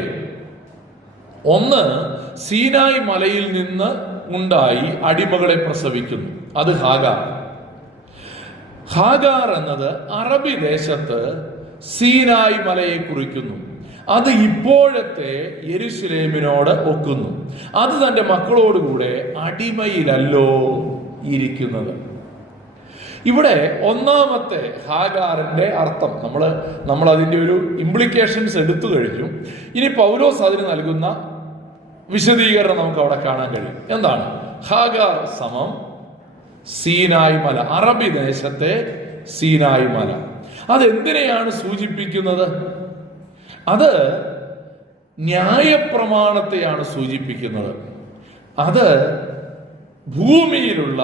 1, സീനായ് മലയിൽ നിന്ന് ഉണ്ടായി അടിമകളെ പ്രസവിക്കുന്നു. അത് ഹാഗാർ. ഹാഗാർ എന്നത് അറബി ദേശത്ത് സീനായ് മലയെ കുറിക്കുന്നു. അത് ഇപ്പോഴത്തെ യെരുശലേമിനോട് ഒക്കുന്നു. അത് തൻ്റെ മക്കളോടുകൂടെ അടിമയിലല്ലോ ഇരിക്കുന്നത്. ഇവിടെ ഒന്നാമത്തെ ഹാഗാറിന്റെ അർത്ഥം നമ്മൾ അതിൻ്റെ ഒരു ഇംപ്ലിക്കേഷൻസ് എടുത്തു കഴിഞ്ഞു. ഇനി പൗലോസ് അതിന് നൽകുന്ന വിശദീകരണം നമുക്ക് അവിടെ കാണാൻ കഴിയും. എന്താണ്? ഹാഗാർ സമം സീനായ് മല, അറബി ദേശത്തെ സീനായ് മല. അതെന്തിനെയാണ് സൂചിപ്പിക്കുന്നത്? അത് ന്യായപ്രമാണത്തെയാണ് സൂചിപ്പിക്കുന്നത്. അത് ഭൂമിയിലുള്ള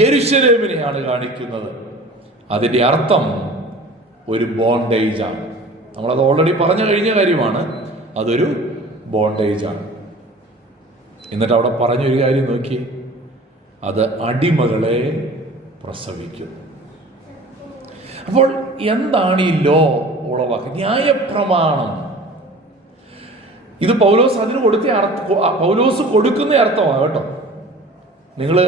യെരുശലേമിനെയാണ് കാണിക്കുന്നത്. അതിന്റെ അർത്ഥം ഒരു ബോണ്ടേജ് ആണ്. നമ്മളത് ഓൾറെഡി പറഞ്ഞു കഴിഞ്ഞ കാര്യമാണ്. അതൊരു ബോണ്ടേജ് ആണ്. എന്നിട്ട് അവിടെ പറഞ്ഞൊരു കാര്യം നോക്കി, അത് അടിമകളെ പ്രസവിക്കും. അപ്പോൾ എന്താണ് ഈ ലോ ഉളവാക്കുക? ന്യായപ്രമാണം. ഇത് പൗലോസ് അതിന് കൊടുത്ത പൗലോസ് കൊടുക്കുന്ന അർത്ഥമാണ് കേട്ടോ. നിങ്ങൾ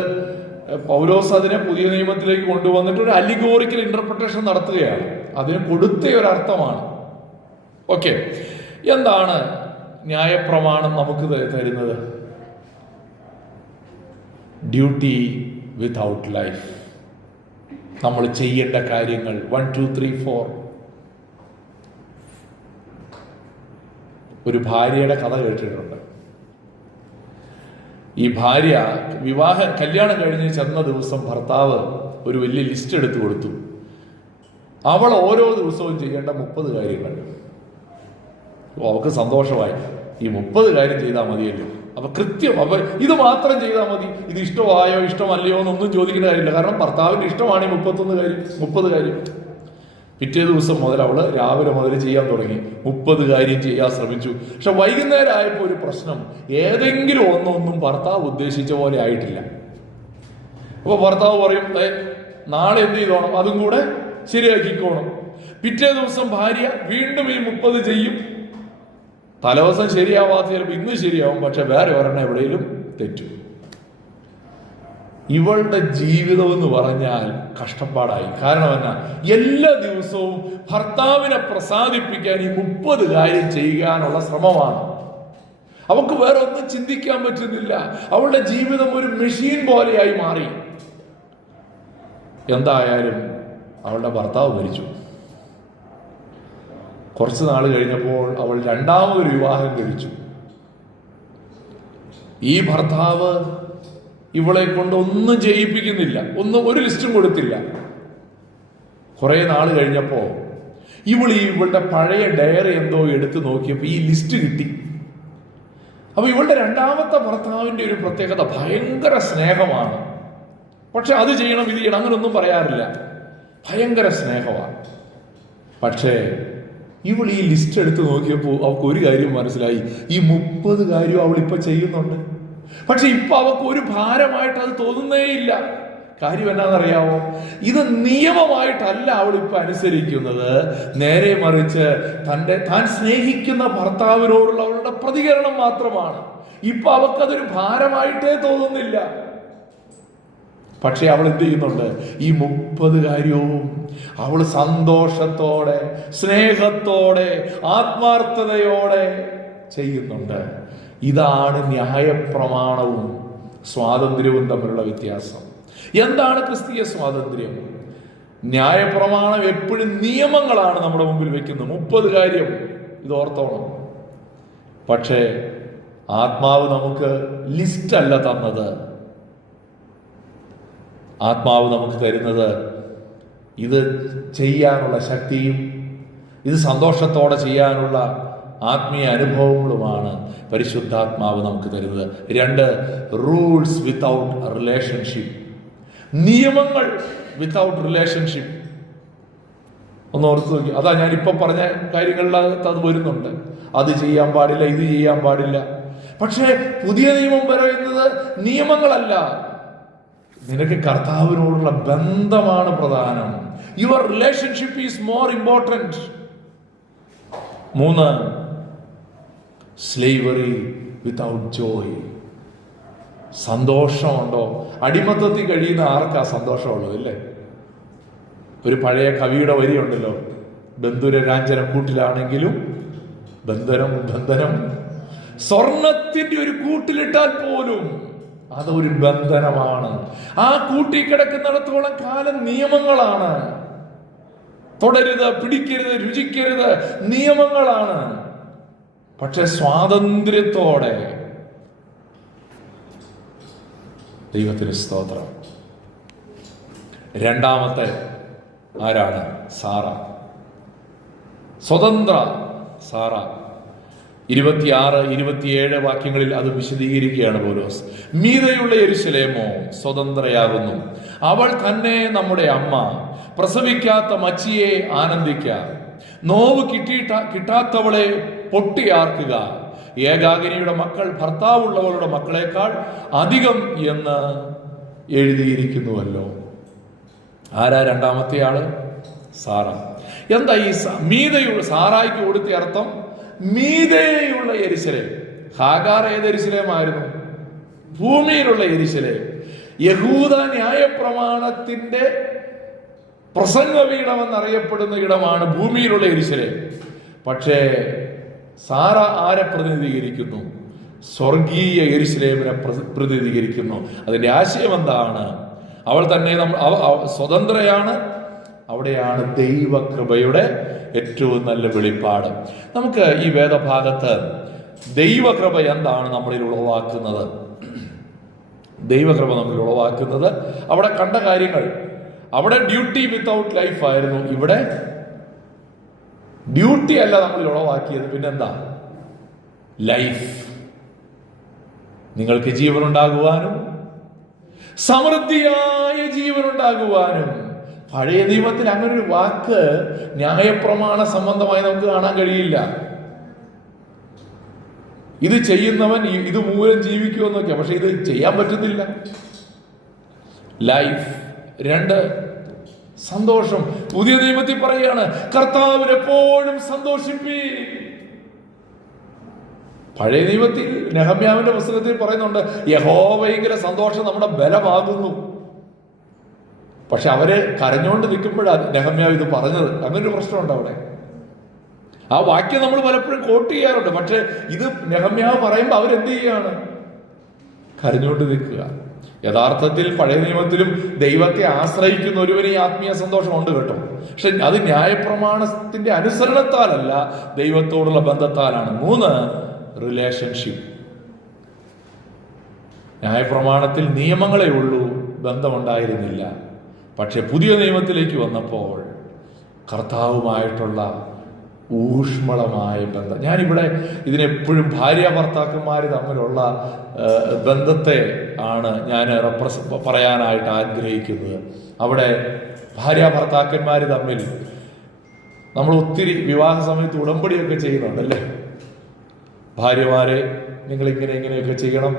പൗലോസ് അതിനെ പുതിയ നിയമത്തിലേക്ക് കൊണ്ടുവന്നിട്ട് ഒരു അലിഗോറിക്കൽ ഇന്റർപ്രിട്ടേഷൻ നടത്തുകയാണ്. അതിന് കൊടുത്ത ഒരു അർത്ഥമാണ്. ഓക്കെ, എന്താണ് ന്യായപ്രമാണം നമുക്ക് തരുന്നത്? Duty without life. നമ്മൾ ചെയ്യേണ്ട കാര്യങ്ങൾ 1 2 3 4. ഒരു ഭാര്യയുടെ കഥ കേട്ടിട്ടുണ്ട്. ഈ ഭാര്യ കല്യാണം കഴിഞ്ഞ് ചെന്ന ദിവസം ഭർത്താവ് ഒരു വലിയ ലിസ്റ്റ് എടുത്തു കൊടുത്തു. അവൾ ഓരോ ദിവസവും ചെയ്യേണ്ട 30 കാര്യങ്ങൾ. അവൾക്ക് സന്തോഷമായി. ഈ 30 കാര്യം ചെയ്താൽ മതിയല്ലോ. അപ്പൊ കൃത്യം, അപ്പൊ ഇത് മാത്രം ചെയ്താൽ മതി. ഇത് ഇഷ്ടമായോ ഇഷ്ടമല്ലയോ എന്നൊന്നും ചോദിക്കേണ്ട കാര്യമില്ല. കാരണം ഭർത്താവിന്റെ ഇഷ്ടമാണ് ഈ 30 കാര്യം. പിറ്റേ ദിവസം മുതൽ അവള് രാവിലെ മുതൽ ചെയ്യാൻ തുടങ്ങി. 30 കാര്യം ചെയ്യാൻ ശ്രമിച്ചു. പക്ഷെ വൈകുന്നേരം ആയപ്പോൾ ഒരു പ്രശ്നം. ഏതെങ്കിലും ഒന്നും ഭർത്താവ് ഉദ്ദേശിച്ച പോലെ ആയിട്ടില്ല. അപ്പൊ ഭർത്താവ് പറയും, നാളെ എന്ത് ചെയ്തോണം, അതും കൂടെ ശരിയാക്കിക്കോണം. പിറ്റേ ദിവസം ഭാര്യ വീണ്ടും ഈ 30 ചെയ്യും. തലേദിവസം ശരിയാവാത്ത ചിലപ്പോൾ ഇന്ന് ശരിയാവും, പക്ഷെ വേറെ ഒരെണ്ണം എവിടെയും തെറ്റും. ഇവളുടെ ജീവിതം എന്ന് പറഞ്ഞാൽ കഷ്ടപ്പാടായി. കാരണം എന്നാ, എല്ലാ ദിവസവും ഭർത്താവിനെ പ്രസാദിപ്പിക്കാൻ ഈ 30 കാര്യം ചെയ്യാനുള്ള ശ്രമമാണ്. അവൾക്ക് വേറെ ഒന്നും ചിന്തിക്കാൻ പറ്റുന്നില്ല. അവളുടെ ജീവിതം ഒരു മെഷീൻ പോലെയായി മാറി. എന്തായാലും അവളുടെ ഭർത്താവ് മരിച്ചു. കുറച്ച് നാൾ കഴിഞ്ഞപ്പോൾ അവൾ രണ്ടാമതൊരു വിവാഹം കഴിച്ചു. ഈ ഭർത്താവ് ഇവളെ കൊണ്ട് ഒന്നും ചെയ്യിപ്പിക്കുന്നില്ല, ഒരു ലിസ്റ്റും കൊടുത്തില്ല. കുറെ നാൾ കഴിഞ്ഞപ്പോ ഇവളുടെ പഴയ ഡയറി എന്തോ എടുത്തു നോക്കിയപ്പോൾ ഈ ലിസ്റ്റ് കിട്ടി. അപ്പൊ ഇവളുടെ രണ്ടാമത്തെ ഭർത്താവിന്റെ ഒരു പ്രത്യേകത ഭയങ്കര സ്നേഹമാണ്. പക്ഷെ അത് ചെയ്യണം ഇത് ചെയ്യണം അങ്ങനൊന്നും പറയാറില്ല. ഭയങ്കര സ്നേഹമാണ്. പക്ഷേ ഇവൾ ഈ ലിസ്റ്റ് എടുത്ത് നോക്കിയപ്പോൾ അവൾക്ക് ഒരു കാര്യം മനസ്സിലായി. ഈ 30 കാര്യം അവളിപ്പോ ചെയ്യുന്നുണ്ട്. പക്ഷെ ഇപ്പൊ അവൾക്ക് ഒരു ഭാരമായിട്ട് അത് തോന്നുന്നേയില്ല. കാര്യം എന്നാണെന്നറിയാമോ? ഇത് നിയമമായിട്ടല്ല അവളിപ്പോ അനുസരിക്കുന്നത്. നേരെ മറിച്ച് താൻ സ്നേഹിക്കുന്ന ഭർത്താവിനോടുള്ള അവളുടെ പ്രതികരണം മാത്രമാണ്. ഇപ്പൊ അവൾക്കതൊരു ഭാരമായിട്ടേ തോന്നുന്നില്ല. പക്ഷെ അവൾ എന്ത് ചെയ്യുന്നുണ്ട്? ഈ 30 കാര്യവും അവൾ സന്തോഷത്തോടെ, സ്നേഹത്തോടെ, ആത്മാർത്ഥതയോടെ ചെയ്യുന്നുണ്ട്. ഇതാണ് ന്യായപ്രമാണവും സ്വാതന്ത്ര്യവും തമ്മിലുള്ള വ്യത്യാസം. എന്താണ് ക്രിസ്തീയ സ്വാതന്ത്ര്യം? ന്യായപ്രമാണം എപ്പോഴും നിയമങ്ങളാണ് നമ്മുടെ മുമ്പിൽ വെക്കുന്നത്. 30 കാര്യം ഇത് ഓർത്തോണം. പക്ഷേ ആത്മാവ് നമുക്ക് ലിസ്റ്റ് അല്ല തന്നത്. ആത്മാവ് നമുക്ക് തരുന്നത് ഇത് ചെയ്യാനുള്ള ശക്തിയും ഇത് സന്തോഷത്തോടെ ചെയ്യാനുള്ള ആത്മീയ അനുഭവങ്ങളുമാണ് പരിശുദ്ധാത്മാവ് നമുക്ക് തരുന്നത്. 2, റൂൾസ് വിത്തൗട്ട് റിലേഷൻഷിപ്പ്. നിയമങ്ങൾ വിത്തൗട്ട് റിലേഷൻഷിപ്പ്. ഒന്ന് ഓർത്ത് നോക്കി. അതാ ഞാനിപ്പോൾ പറഞ്ഞ കാര്യങ്ങളിൽ അത് വരുന്നുണ്ട്. അത് ചെയ്യാൻ പാടില്ല, ഇത് ചെയ്യാൻ പാടില്ല. പക്ഷേ പുതിയ നിയമം പറയുന്നത് നിയമങ്ങളല്ല, നിനക്ക് കർത്താവിനോടുള്ള ബന്ധമാണ് പ്രധാനം. Your relationship is more important. 3, slavery without joy. സന്തോഷമുണ്ടോ? അടിമത്തത്തിൽ കഴിയുന്ന ആർക്കാ സന്തോഷമുള്ളത്? ഇല്ലേ? ഒരു പഴയ കവിയുടെ വരിയുണ്ടല്ലോ, ബന്ധുരരാഞ്ചനം കൂട്ടിലാണെങ്കിലും ബന്ധനം സ്വർണത്തിന്റെ ഒരു കൂട്ടിലിട്ടാൽ പോലും അതൊരു ബന്ധനമാണ്. ആ കൂട്ടി കിടക്കുന്നിടത്തോളം കാലം നിയമങ്ങളാണ്. തൊടരുത്, പിടിക്കരുത്, രുചിക്കരുത്, നിയമങ്ങളാണ്. പക്ഷെ സ്വാതന്ത്ര്യത്തോടെ ദൈവത്തിന് സ്തോത്രം. രണ്ടാമത്തെ ആരാണ്? സാറ. സ്വതന്ത്ര സാറ. 26, 27 വാക്യങ്ങളിൽ അത് വിശദീകരിക്കുകയാണ് പൗലോസ്. മീതെയുള്ള യെരൂശലേമോ സ്വതന്ത്രയാകുന്നു, അവൾ തന്നെ നമ്മുടെ അമ്മ. പ്രസവിക്കാത്ത മച്ചിയെ ആനന്ദിക്ക, നോവ് കിട്ടാത്തവളെ പൊട്ടിയാർക്കുക, ഏകാകിനിയുടെ മക്കൾ ഭർത്താവുള്ളവരുടെ മക്കളെക്കാൾ അധികം എന്ന് എഴുതിയിരിക്കുന്നുവല്ലോ. ആരാ രണ്ടാമത്തെ ആള്? സാറ. എന്താ ഈ മീതയുള്ള സാറായിക്ക് കൊടുത്ത അർത്ഥം? മീതയുള്ള യെരുശലേം. ഹാഗാർ ഏത് യെരുശലേമായിരുന്നു? ഭൂമിയിലുള്ള യെരുശലേം. യഹൂദ ന്യായപ്രമാണത്തിന്റെ പ്രസംഗപീഠം എന്നറിയപ്പെടുന്ന ഇടമാണ് ഭൂമിയിലുള്ള യെരുശലേം. പക്ഷേ സാറ ആരെ പ്രതിനിധീകരിക്കുന്നു? സ്വർഗീയ യെരുശലേമിനെ പ്രതിനിധീകരിക്കുന്നു. അതിന്റെ ആശയം എന്താണ്? അവൾ തന്നെ സ്വതന്ത്രയാണ്. അവിടെയാണ് ദൈവകൃപയുടെ ഏറ്റവും നല്ല വെളിപ്പാട്. നമുക്ക് ഈ വേദഭാഗത്ത് ദൈവകൃപ എന്താണ് നമ്മളിൽ ഉളവാക്കുന്നത്? ദൈവകൃപ നമ്മളിൽ ഉളവാക്കുന്നത് അവിടെ കണ്ട കാര്യങ്ങൾ. അവിടെ ഡ്യൂട്ടി വിത്തൗട്ട് ലൈഫ് ആയിരുന്നു. ഇവിടെ ഡ്യൂട്ടി അല്ല നമ്മളിൽ ഉളവാക്കിയത്, പിന്നെന്താ? ലൈഫ്. നിങ്ങൾക്ക് ജീവനുണ്ടാകുവാനും സമൃദ്ധിയായ ജീവനുണ്ടാകുവാനും. പഴയ നിയമത്തിൽ അങ്ങനെ ഒരു വാക്ക് ന്യായപ്രമാണ സംബന്ധമായി നമുക്ക് കാണാൻ കഴിയില്ല. ഇത് ചെയ്യുന്നവൻ ഇത് മൂലം ജീവിക്കുമെന്നൊക്കെ, പക്ഷെ ഇത് ചെയ്യാൻ പറ്റുന്നില്ല. ലൈഫ്. 2, സന്തോഷം. പുതിയ നിയമത്തിൽ പറയുകയാണ് കർത്താവിൽ എപ്പോഴും സന്തോഷിപ്പീൻ. പഴയ നിയമത്തിൽ നെഹമ്യാവിന്റെ പുസ്തകത്തിൽ പറയുന്നുണ്ട് യഹോവയെങ്കിലെ സന്തോഷം നമ്മുടെ ബലമാകുന്നു. പക്ഷെ അവര് കരഞ്ഞുകൊണ്ട് നിൽക്കുമ്പോഴാണ് നെഹമ്യാവ് ഇത് പറഞ്ഞത്. അങ്ങനൊരു പ്രശ്നമുണ്ട് അവിടെ. ആ വാക്യം നമ്മൾ പലപ്പോഴും കോട്ട് ചെയ്യാറുണ്ട്. പക്ഷെ ഇത് നെഹമ്യാവ് പറയുമ്പോൾ അവരെന്ത് ചെയ്യുകയാണ്? കരഞ്ഞുകൊണ്ട് നിൽക്കുക. യഥാർത്ഥത്തിൽ പഴയ നിയമത്തിലും ദൈവത്തെ ആശ്രയിക്കുന്ന ഒരുവന് ഈ ആത്മീയ സന്തോഷമുണ്ട് കേട്ടോ. പക്ഷെ അത് ന്യായപ്രമാണത്തിന്റെ അനുസരണത്താലല്ല, ദൈവത്തോടുള്ള ബന്ധത്താലാണ്. 3, റിലേഷൻഷിപ്പ്. ന്യായപ്രമാണത്തിൽ നിയമങ്ങളെ ഉള്ളൂ, ബന്ധമുണ്ടായിരുന്നില്ല. പക്ഷെ പുതിയ നിയമത്തിലേക്ക് വന്നപ്പോൾ കർത്താവുമായിട്ടുള്ള ഊഷ്മളമായ ബന്ധം. ഞാനിവിടെ ഇതിനെപ്പോഴും ഭാര്യ ഭർത്താക്കന്മാർ തമ്മിലുള്ള ബന്ധത്തെ ആണ് ഞാൻ പറയാനായിട്ട് ആഗ്രഹിക്കുന്നത്. അവിടെ ഭാര്യ ഭർത്താക്കന്മാർ തമ്മിൽ നമ്മൾ ഒത്തിരി വിവാഹ സമയത്ത് ഉടമ്പടിയൊക്കെ ചെയ്യുന്നുണ്ടല്ലേ. ഭാര്യമാരെ നിങ്ങൾ ഇങ്ങനെയൊക്കെ ചെയ്യണം,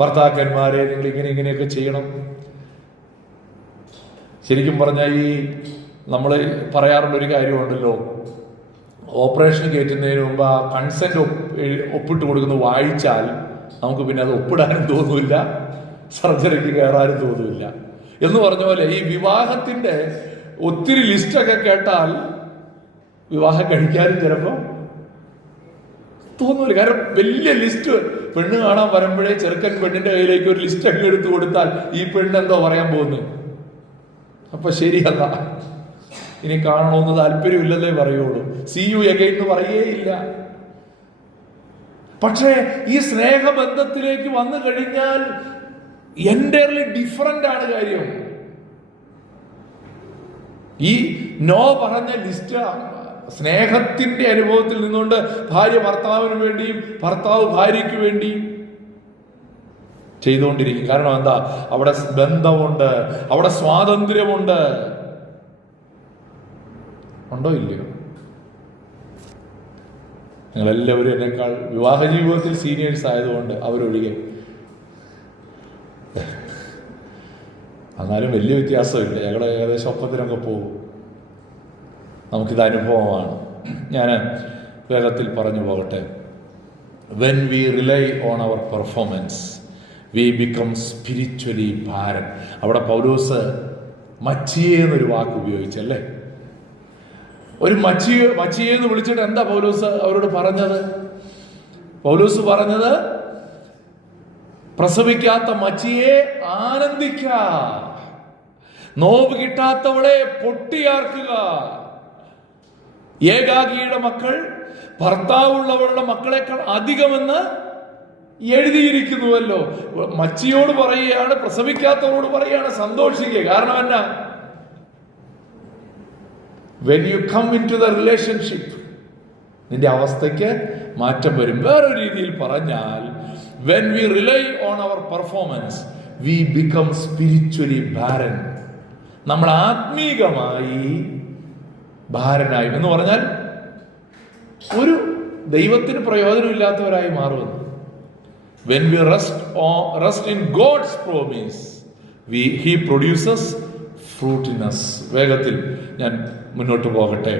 ഭർത്താക്കന്മാരെ നിങ്ങൾ ഇങ്ങനെയൊക്കെ ചെയ്യണം. ശരിക്കും പറഞ്ഞാൽ ഈ നമ്മൾ പറയാറുള്ളൊരു കാര്യമുണ്ടല്ലോ, ഓപ്പറേഷൻ കയറ്റുന്നതിന് മുമ്പ് ആ കൺസെന്റ് ഒപ്പിട്ട് കൊടുക്കുന്നത് വായിച്ചാൽ നമുക്ക് പിന്നെ അത് ഒപ്പിടാനും തോന്നില്ല, സർജറിക്ക് കയറാനും തോന്നില്ല എന്ന് പറഞ്ഞ പോലെ ഈ വിവാഹത്തിന്റെ ഒത്തിരി ലിസ്റ്റൊക്കെ കേട്ടാൽ വിവാഹം കഴിക്കാനും ചിലപ്പോൾ തോന്നൂല. കാരണം വലിയ ലിസ്റ്റ്. പെണ്ണ് കാണാൻ വരുമ്പോഴേ ചെറുക്കൻ പെണ്ണിന്റെ കയ്യിലേക്ക് ഒരു ലിസ്റ്റ് ഒക്കെ എടുത്തു കൊടുത്താൽ ഈ പെണ്ണ് എന്തോ പറയാൻ പോകുന്നത്. അപ്പൊ ശരിയല്ല, ഇനി കാണണമെന്ന് താല്പര്യമില്ലല്ലേ പറയുള്ളൂ. സീ യു എഗൈൻ എന്ന് പറയുകയില്ല. പക്ഷേ ഈ സ്നേഹബന്ധത്തിലേക്ക് വന്നു കഴിഞ്ഞാൽ എൻ്റയർലി ഡിഫറൻ്റ് ആണ് കാര്യം. ഈ നോ പറഞ്ഞ ലിസ്റ്റ് സ്നേഹത്തിന്റെ അനുഭവത്തിൽ നിന്നുകൊണ്ട് ഭാര്യ ഭർത്താവിന് വേണ്ടിയും ഭർത്താവ് ഭാര്യയ്ക്ക് വേണ്ടിയും ചെയ്തുകൊണ്ടിരിക്കും. കാരണം എന്താ? അവിടെ ബന്ധമുണ്ട്, അവിടെ സ്വാതന്ത്ര്യമുണ്ട്. ഉണ്ടോ ഇല്ലയോ? നിങ്ങളെല്ലാവരും എന്നേക്കാൾ വിവാഹ ജീവിതത്തിൽ സീനിയേഴ്സ് ആയതുകൊണ്ട് അവരൊഴികെ, എന്നാലും വലിയ വ്യത്യാസമില്ല. ഞങ്ങൾ ഏകദേശം ഒപ്പത്തിനൊക്കെ പോകും. നമുക്കിത് അനുഭവമാണ്. ഞാൻ വേഗത്തിൽ പറഞ്ഞു പോകട്ടെ. When we rely on our performance we become spiritually barren. അവിടെ പൗലോസ് മച്ചിയെ എന്നൊരു വാക്ക് ഉപയോഗിച്ചല്ലേ. ഒരു മച്ചിയെന്ന് വിളിച്ചിട്ട് എന്താ പൗലോസ് അവരോട് പറഞ്ഞത്? പൗലോസ് പറഞ്ഞത് പ്രസവിക്കാത്ത മച്ചിയെ ആനന്ദിക്ക, നോവ് കിട്ടാത്തവളെ പൊട്ടിയാർക്കുക. ഏകാകിയുടെ മക്കൾ ഭർത്താവുള്ളവരുടെ മക്കളെക്കാൾ അധികമെന്ന് എഴുതിയിരിക്കുന്നുവല്ലോ. മച്ചിയോട് പറയുകയാണ്, പ്രസവിക്കാത്തവരോട് പറയുകയാണ് സന്തോഷിക്കുക. കാരണം എന്നാ? when you come into the relationship നിന്റെ അവസ്ഥയ്ക്ക് മാറ്റം വരും. വേറൊരു രീതിയിൽ പറഞ്ഞാൽ when we rely on our performance we become spiritually barren. നമ്മൾ ആത്മീകമായി ഭാരനായി എന്ന് പറഞ്ഞാൽ ഒരു ദൈവത്തിന് പ്രയോജനമില്ലാത്തവരായി മാറുമെന്ന്. When we rest in God's promise, He produces fruit in us. വേഗത്തിൽ ഞാൻ മുന്നോട്ട് പോകട്ടെ.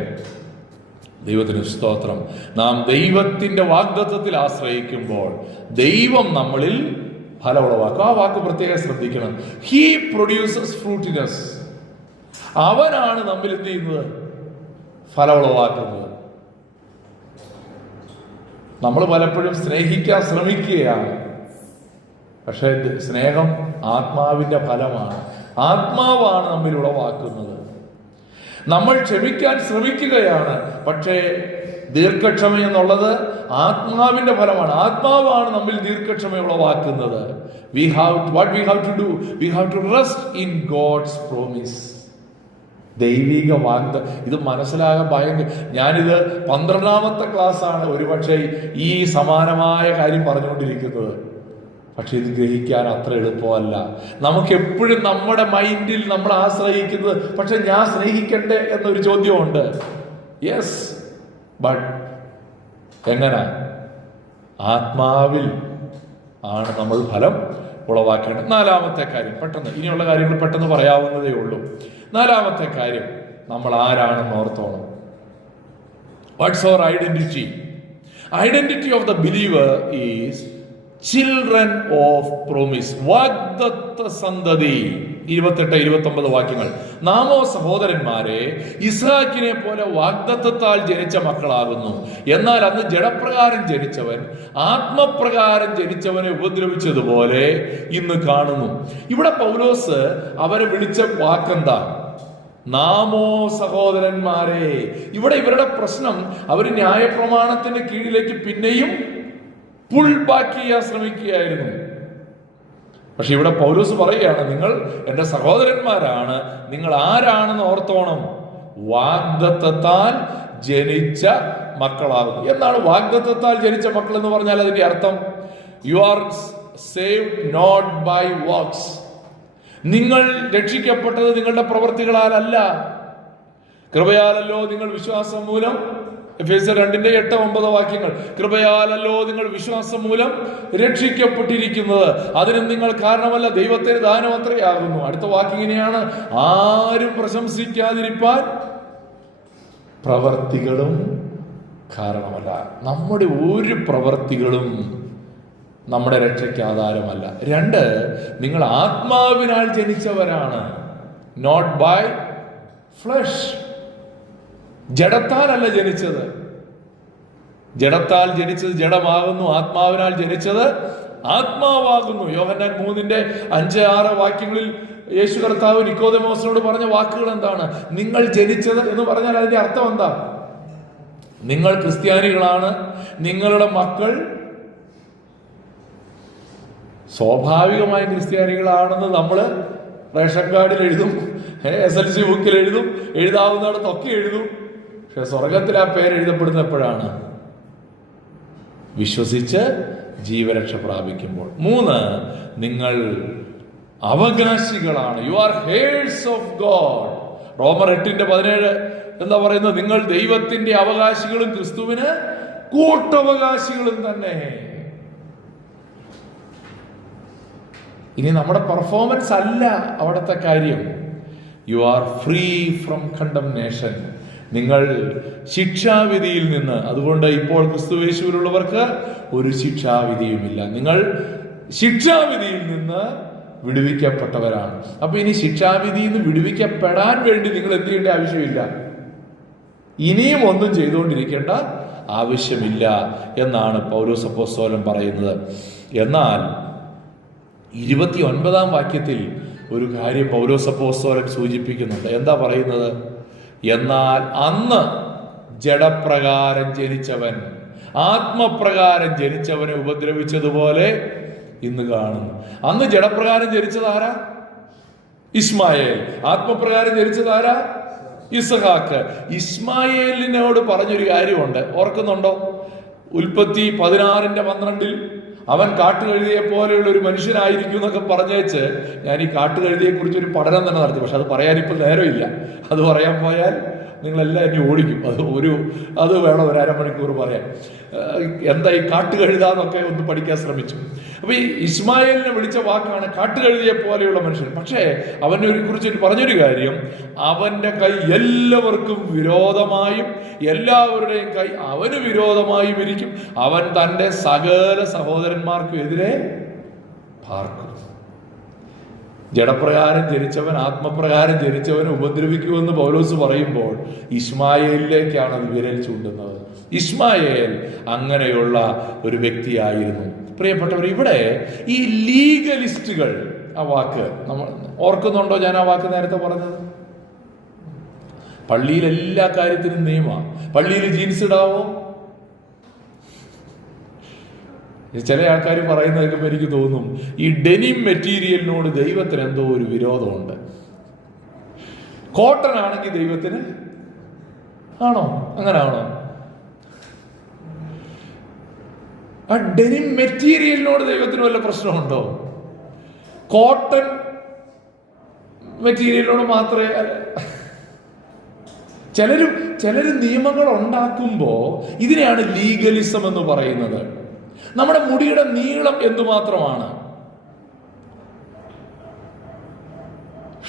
ദൈവത്തിന് സ്തോത്രം. നാം ദൈവത്തിന്റെ വാഗ്ദത്തത്തിൽ ആശ്രയിക്കുമ്പോൾ ദൈവം നമ്മളിൽ ഫലം ഉളവാക്കും. ആ വാക്ക് പ്രത്യേകം ശ്രദ്ധിക്കണം. He produces fruit in us. അവനാണ് നമ്മിൽ എന്ത് ചെയ്യുന്നത്? ഫലം ഉളവാക്കുന്നത്. നമ്മൾ പലപ്പോഴും സ്നേഹിക്കാൻ ശ്രമിക്കുകയാണ്, പക്ഷേ സ്നേഹം ആത്മാവിന്റെ ഫലമാണ്. ആത്മാവാണ് നമ്മിൽ ഉളവാക്കുന്നത്. നമ്മൾ ക്ഷമിക്കാൻ ശ്രമിക്കുകയാണ്, പക്ഷേ ദീർഘക്ഷമ എന്നുള്ളത് ആത്മാവിന്റെ ഫലമാണ്. ആത്മാവാണ് നമ്മിൽ ദീർഘക്ഷമ ഉളവാക്കുന്നത്. What we have to do? We have to rest in God's promise. ദൈവിക ഇത് മനസ്സിലാകാൻ ഭയങ്കര. ഞാനിത് 12ാമത്തെ ക്ലാസ്സാണ് ഒരുപക്ഷെ ഈ സമാനമായ കാര്യം പറഞ്ഞുകൊണ്ടിരിക്കുന്നത്. പക്ഷെ ഇത് ഗ്രഹിക്കാൻ അത്ര എളുപ്പമല്ല. നമുക്ക് എപ്പോഴും നമ്മുടെ മൈൻഡിൽ നമ്മൾ ആശ്രയിക്കുന്നത്, പക്ഷെ ഞാൻ സ്നേഹിക്കണ്ടേ എന്നൊരു ചോദ്യമുണ്ട്. യെസ്, ബട്ട് എങ്ങനെ? ആത്മാവിൽ ആണ് നമ്മൾ ഫലം ഉളവാക്കേണ്ടത്. 4ാമത്തെ കാര്യം, പെട്ടെന്ന് ഇനിയുള്ള കാര്യങ്ങൾ പെട്ടെന്ന് പറയാവുന്നതേ ഉള്ളൂ. 4ാമത്തെ കാര്യം, നമ്മൾ ആരാണെന്ന് ഓർത്തോണം. What's our identity? Identity of the believer is children of promise. വാഗ്ദത്ത സന്തതി. 28-29 വാക്യങ്ങൾ. നാമോ സഹോദരന്മാരെ ഇസ്ഹാക്കിനെ പോലെ വാഗ്ദത്തത്താൽ ജനിച്ച മക്കളാകുന്നു. എന്നാൽ അന്ന് ജഡപ്രകാരം ജനിച്ചവൻ ആത്മപ്രകാരം ജനിച്ചവനെ ഉപദ്രവിച്ചതുപോലെ ഇന്ന് കാണുന്നു. ഇവിടെ പൗലോസ് അവരെ വിളിച്ച വാക്കെന്താ? നാമോ സഹോദരന്മാരെ. ഇവിടെ ഇവരുടെ പ്രശ്നം, അവർ ന്യായപ്രമാണത്തിന്റെ കീഴിലേക്ക് പിന്നെയും പുൾ ബാക്ക് ചെയ്യാൻ ശ്രമിക്കുകയായിരുന്നു. പക്ഷെ ഇവിടെ പൗലോസ് പറയുകയാണ്, നിങ്ങൾ എൻ്റെ സഹോദരന്മാരാണ്. നിങ്ങൾ ആരാണെന്ന് ഓർത്തോണം. വാഗ്ദത്തത്താൽ ജനിച്ച മക്കളാകുന്നു. എന്താണ് വാഗ്ദത്തത്താൽ ജനിച്ച മക്കൾ എന്ന് പറഞ്ഞാൽ? അതിന്റെ അർത്ഥം, you are saved not by works. നിങ്ങൾ രക്ഷിക്കപ്പെട്ടത് നിങ്ങളുടെ പ്രവൃത്തികളാലല്ല, കൃപയാലല്ലോ നിങ്ങൾ വിശ്വാസം മൂലം. എഫേസ്യർ 2:8-9 വാക്യങ്ങൾ. കൃപയാലല്ലോ നിങ്ങൾ വിശ്വാസം മൂലം രക്ഷിക്കപ്പെട്ടിരിക്കുന്നത്, അതിന് നിങ്ങൾ കാരണമല്ല, ദൈവത്തിന് ദാനമത്രയാകുന്നു. അടുത്ത വാക്യം ഇങ്ങനെയാണ്, ആരും പ്രശംസിക്കാതിരിപ്പാൻ പ്രവർത്തികളും കാരണമല്ല. നമ്മുടെ ഒരു പ്രവർത്തികളും നമ്മുടെ രക്ഷയ്ക്ക് ആധാരമല്ല. 2, നിങ്ങൾ ആത്മാവിനാൽ ജനിച്ചവരാണ്. Not by flesh. ജഡത്താലല്ല ജനിച്ചത്. ജഡത്താൽ ജനിച്ചത് ജഡമാകുന്നു, ആത്മാവിനാൽ ജനിച്ചത് ആത്മാവാകുന്നു. യോഹന്നാൻ 3:5-6 വാക്യങ്ങളിൽ യേശു കർത്താവ് നിക്കോദെമോസിനോട് പറഞ്ഞ വാക്കുകൾ എന്താണ്? നിങ്ങൾ ജനിച്ചത് എന്ന് പറഞ്ഞാൽ അതിന്റെ അർത്ഥം എന്താ? നിങ്ങൾ ക്രിസ്ത്യാനികളാണ്, നിങ്ങളുടെ മക്കൾ സ്വാഭാവികമായ ക്രിസ്ത്യാനികളാണെന്ന് നമ്മൾ റേഷൻ കാർഡിൽ എഴുതും, SLC ബുക്കിൽ എഴുതും, എഴുതാവുന്നിടത്തൊക്കെ എഴുതും. പക്ഷെ സ്വർഗത്തിൽ ആ പേര് എഴുതപ്പെടുന്ന എപ്പോഴാണ്? വിശ്വസിച്ച് ജീവരക്ഷ പ്രാപിക്കുമ്പോൾ. 3, നിങ്ങൾ അവകാശികളാണ്. You are heirs of God. റോമർ 8:17 എന്താ പറയുന്നത്? നിങ്ങൾ ദൈവത്തിന്റെ അവകാശികളും ക്രിസ്തുവിന് കൂട്ടവകാശികളും തന്നെ. ഇനി നമ്മുടെ പെർഫോമൻസ് അല്ല അവിടുത്തെ കാര്യം. You are free from condemnation. നിങ്ങൾ ശിക്ഷാവിധിയിൽ നിന്ന്. അതുകൊണ്ട് ഇപ്പോൾ ക്രിസ്തുയേശുവിലുള്ളവർക്ക് ഒരു ശിക്ഷാവിധിയുമില്ല. നിങ്ങൾ ശിക്ഷാവിധിയിൽ നിന്ന് വിടുവിക്കപ്പെട്ടവരാണ്. അപ്പൊ ഇനി ശിക്ഷാവിധിയിൽ നിന്ന് വിടുവിക്കപ്പെടാൻ വേണ്ടി നിങ്ങൾ എന്ത് ചെയ്യേണ്ട ആവശ്യമില്ല, ഇനിയും ഒന്നും ചെയ്തുകൊണ്ടിരിക്കേണ്ട ആവശ്യമില്ല എന്നാണ് പൗലോസ് അപ്പോസ്തലൻ പറയുന്നത്. എന്നാൽ 29-ാം വാക്യത്തിൽ ഒരു കാര്യം പൗലോസ് അപ്പോസ്തലൻ സൂചിപ്പിക്കുന്നുണ്ട്. എന്താ പറയുന്നത്? എന്നാൽ അന്ന് ജഡപ്രകാരം ജനിച്ചവൻ ആത്മപ്രകാരം ജനിച്ചവനെ ഉപദ്രവിച്ചതുപോലെ ഇന്ന് കാണുന്നു. അന്ന് ജഡപ്രകാരം ജനിച്ചത് ആരാ? ഇസ്മായേൽ. ആത്മപ്രകാരം ജനിച്ചത് ആരാ? ഇസ്ഹാക്ക്. ഇസ്മായേലിനോട് പറഞ്ഞൊരു കാര്യമുണ്ട്, ഓർക്കുന്നുണ്ടോ? ഉൽപ്പത്തി 16:12 അവൻ കാട്ടുകഴുതിയെ പോലെയുള്ള ഒരു മനുഷ്യനായിരിക്കും എന്നൊക്കെ പറഞ്ഞേച്ച് ഞാൻ ഈ കാട്ടുകഴുതിയെ കുറിച്ച് ഒരു പഠനം തന്നെ നടത്തി. പക്ഷെ അത് പറയാനിപ്പോൾ നേരമില്ല. അത് പറയാൻ പോയാൽ നിങ്ങളെല്ലാം എന്നെ ഓടിക്കും. അത് വേണം ഒരു അരമണിക്കൂർ പറയാൻ. എന്താ ഈ കാട്ടുകഴുതാന്നൊക്കെ ഒന്ന് പഠിക്കാൻ ശ്രമിച്ചു. അപ്പൊ ഈ ഇസ്മായേലിനെ വിളിച്ച വാക്കാണ് കാട്ടുകഴുതിയെ പോലെയുള്ള മനുഷ്യൻ. പക്ഷേ അവനെ കുറിച്ച് പറഞ്ഞൊരു കാര്യം, അവന്റെ കൈ എല്ലാവർക്കും വിരോധമായും എല്ലാവരുടെയും കൈ അവന് വിരോധമായും ഇരിക്കും. അവൻ തൻ്റെ സകല സഹോദരന്മാർക്കും എതിരെ പാർക്കും. ജഡപ്രകാരം ജനിച്ചവൻ ആത്മപ്രകാരം ജനിച്ചവനെ ഉപദ്രവിക്കുമെന്ന് പൗലോസ് പറയുമ്പോൾ ഇസ്മായേലിലേക്കാണ് അത് വിരൽ ചൂണ്ടുന്നത്. ഇസ്മായേൽ അങ്ങനെയുള്ള ഒരു വ്യക്തിയായിരുന്നു. പ്രിയപ്പെട്ടവർ, ഇവിടെ ഈ ലീഗലിസ്റ്റുകൾ, ആ വാക്ക് നമ്മൾ ഓർക്കുന്നുണ്ടോ? ഞാൻ ആ വാക്ക് നേരത്തെ പറഞ്ഞത്. പള്ളിയിൽ എല്ലാ കാര്യത്തിനും നിയമമാണ്. പള്ളിയിൽ ജീൻസ് ഇടാവോ? ചില ആൾക്കാർ പറയുന്നതൊക്കെ എനിക്ക് തോന്നും ഈ ഡെനിം മെറ്റീരിയലിനോട് ദൈവത്തിന് എന്തോ ഒരു വിരോധമുണ്ട്. കോട്ടൺ ആണെങ്കിൽ ദൈവത്തിന് ആണോ? അങ്ങനെ ആണോ? ആ ഡെനിം മെറ്റീരിയലിനോട് ദൈവത്തിന് വല്ല പ്രശ്നമുണ്ടോ? കോട്ടൺ മെറ്റീരിയലിനോട് മാത്രമേ. ചിലര് നിയമങ്ങൾ ഉണ്ടാക്കുമ്പോ ഇതിനെയാണ് ലീഗലിസം എന്ന് പറയുന്നത്. നമ്മുടെ മുടിയുടെ നീളം എന്തുമാത്രമാണ്?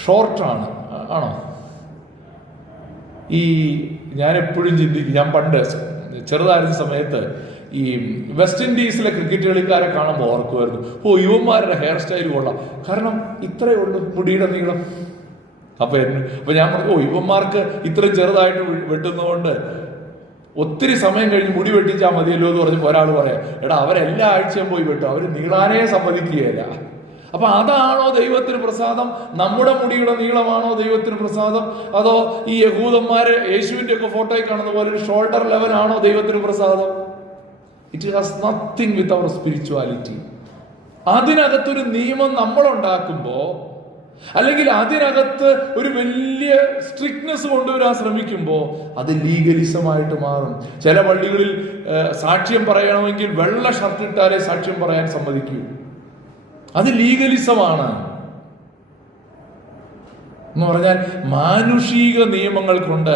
ഷോർട്ടാണ് ആണോ? ഞാൻ എപ്പോഴും ചിന്തിക്കും, ഞാൻ പണ്ട് ചെറുതായിരുന്ന സമയത്ത് ഈ വെസ്റ്റ് ഇൻഡീസിലെ ക്രിക്കറ്റ് കളിക്കാരെ കാണുമ്പോൾ ഓർക്കുമായിരുന്നു, യുവന്മാരുടെ ഹെയർ സ്റ്റൈൽ കൊള്ളാം, കാരണം ഇത്രയേ ഉള്ളൂ മുടിയുടെ നീളം. അപ്പൊ ഞാൻ പറഞ്ഞു, യുവന്മാർക്ക് ഇത്രയും ചെറുതായിട്ട് വെട്ടുന്നതുകൊണ്ട് ഒത്തിരി സമയം കഴിഞ്ഞ് മുടി വെട്ടിച്ചാൽ മതിയല്ലോ എന്ന് പറഞ്ഞപ്പോൾ ഒരാൾ പറയാം, എടാ അവരെല്ലാ ആഴ്ചയും പോയി വെട്ടും, അവർ നീളാനേ സമ്മതിക്കുകയില്ല. അപ്പൊ അതാണോ ദൈവത്തിന് പ്രസാദം? നമ്മുടെ മുടിയുടെ നീളമാണോ ദൈവത്തിന് പ്രസാദം? അതോ ഈ യഹൂദന്മാര് യേശുവിന്റെ ഒക്കെ ഫോട്ടോയിൽ കാണുന്ന പോലെ ഒരു ഷോൾഡർ ലെവൽ ആണോ ദൈവത്തിന് പ്രസാദം? It has nothing with our spirituality. അതിനകത്തൊരു നിയമം നമ്മൾ ഉണ്ടാക്കുമ്പോ, അല്ലെങ്കിൽ അതിനകത്ത് ഒരു വലിയ സ്ട്രിക്ട്നെസ് കൊണ്ടുവരാൻ ശ്രമിക്കുമ്പോൾ അത് ലീഗലിസമായിട്ട് മാറും. ചില പള്ളികളിൽ സാക്ഷ്യം പറയണമെങ്കിൽ വെള്ള ഷർട്ട് ഇട്ടാലേ സാക്ഷ്യം പറയാൻ സമ്മതിക്കൂ. അത് ലീഗലിസമാണ് എന്ന് പറഞ്ഞാൽ മാനുഷിക നിയമങ്ങൾ കൊണ്ട്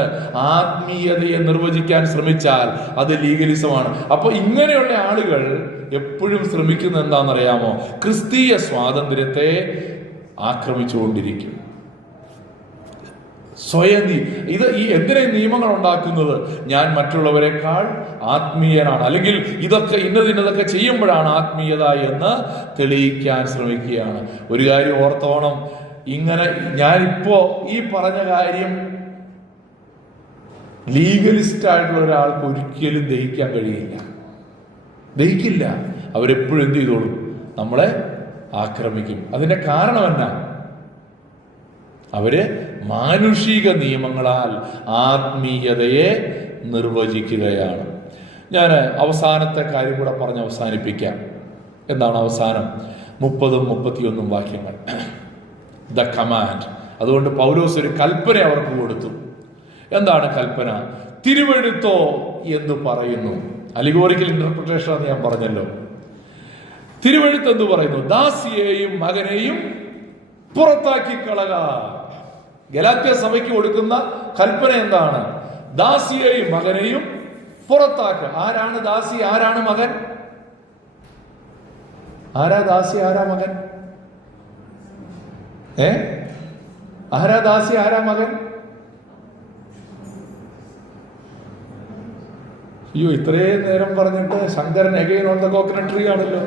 ആത്മീയതയെ നിർവചിക്കാൻ ശ്രമിച്ചാൽ അത് ലീഗലിസമാണ്. അപ്പൊ ഇങ്ങനെയുള്ള ആളുകൾ എപ്പോഴും ശ്രമിക്കുന്നത് എന്താണെന്നറിയാമോ? ക്രിസ്തീയ സ്വാതന്ത്ര്യത്തെ ആക്രമിച്ചുകൊണ്ടിരിക്കും. സ്വയം ഈ എന്തിനാ നിയമങ്ങൾ ഉണ്ടാക്കുന്നത്? ഞാൻ മറ്റുള്ളവരെക്കാൾ ആത്മീയനാണ്, അല്ലെങ്കിൽ ഇന്നതൊക്കെ ചെയ്യുമ്പോഴാണ് ആത്മീയത എന്ന് തെളിയിക്കാൻ ശ്രമിക്കുകയാണ്. ഒരു കാര്യം ഓർത്തോണം, ഇങ്ങനെ ഞാനിപ്പോ ഈ പറഞ്ഞ കാര്യം ലീഗലിസ്റ്റ് ആയിട്ടുള്ള ഒരാൾക്ക് ഒരിക്കലും ദഹിക്കാൻ ദഹിക്കില്ല. അവരെപ്പോഴും എന്ത് ചെയ്തോളും? നമ്മളെ ആക്രമിക്കും. അതിന്റെ കാരണം എന്നാ? അവര് മാനുഷിക നിയമങ്ങളാൽ ആത്മീയതയെ നിർവചിക്കുകയാണ്. ഞാൻ അവസാനത്തെ കാര്യം കൂടെ പറഞ്ഞ് അവസാനിപ്പിക്കാം. എന്താണ് അവസാനം? 30-31 വാക്യങ്ങൾ. The command. അതുകൊണ്ട് പൗലോസ് ഒരു കൽപ്പന അവർക്ക് കൊടുത്തു. എന്താണ് കൽപ്പന? തിരുവെഴുത്തോ എന്ന് പറയുന്നു. അലിഗോറിക്കൽ ഇന്റർപ്രിട്ടേഷൻ എന്ന് ഞാൻ പറഞ്ഞല്ലോ. തിരുവെഴുത്ത് എന്ന് പറയുന്നു, ദാസിയെയും മകനെയും പുറത്താക്കി കളക. ഗലാത്യ സഭയ്ക്ക് കൊടുക്കുന്ന കൽപ്പന എന്താണ്? ദാസിയെയും മകനെയും പുറത്താക്കുക. ആരാണ് ദാസി, ആരാണ് മകൻ? ആരാ ദാസി, ആരാ മകൻ? ആരാ ദാസി, ആരാ മകൻ? അയ്യോ, ഇത്രയും നേരം പറഞ്ഞിട്ട് Shankaran again on the coconut tree ആണല്ലോ.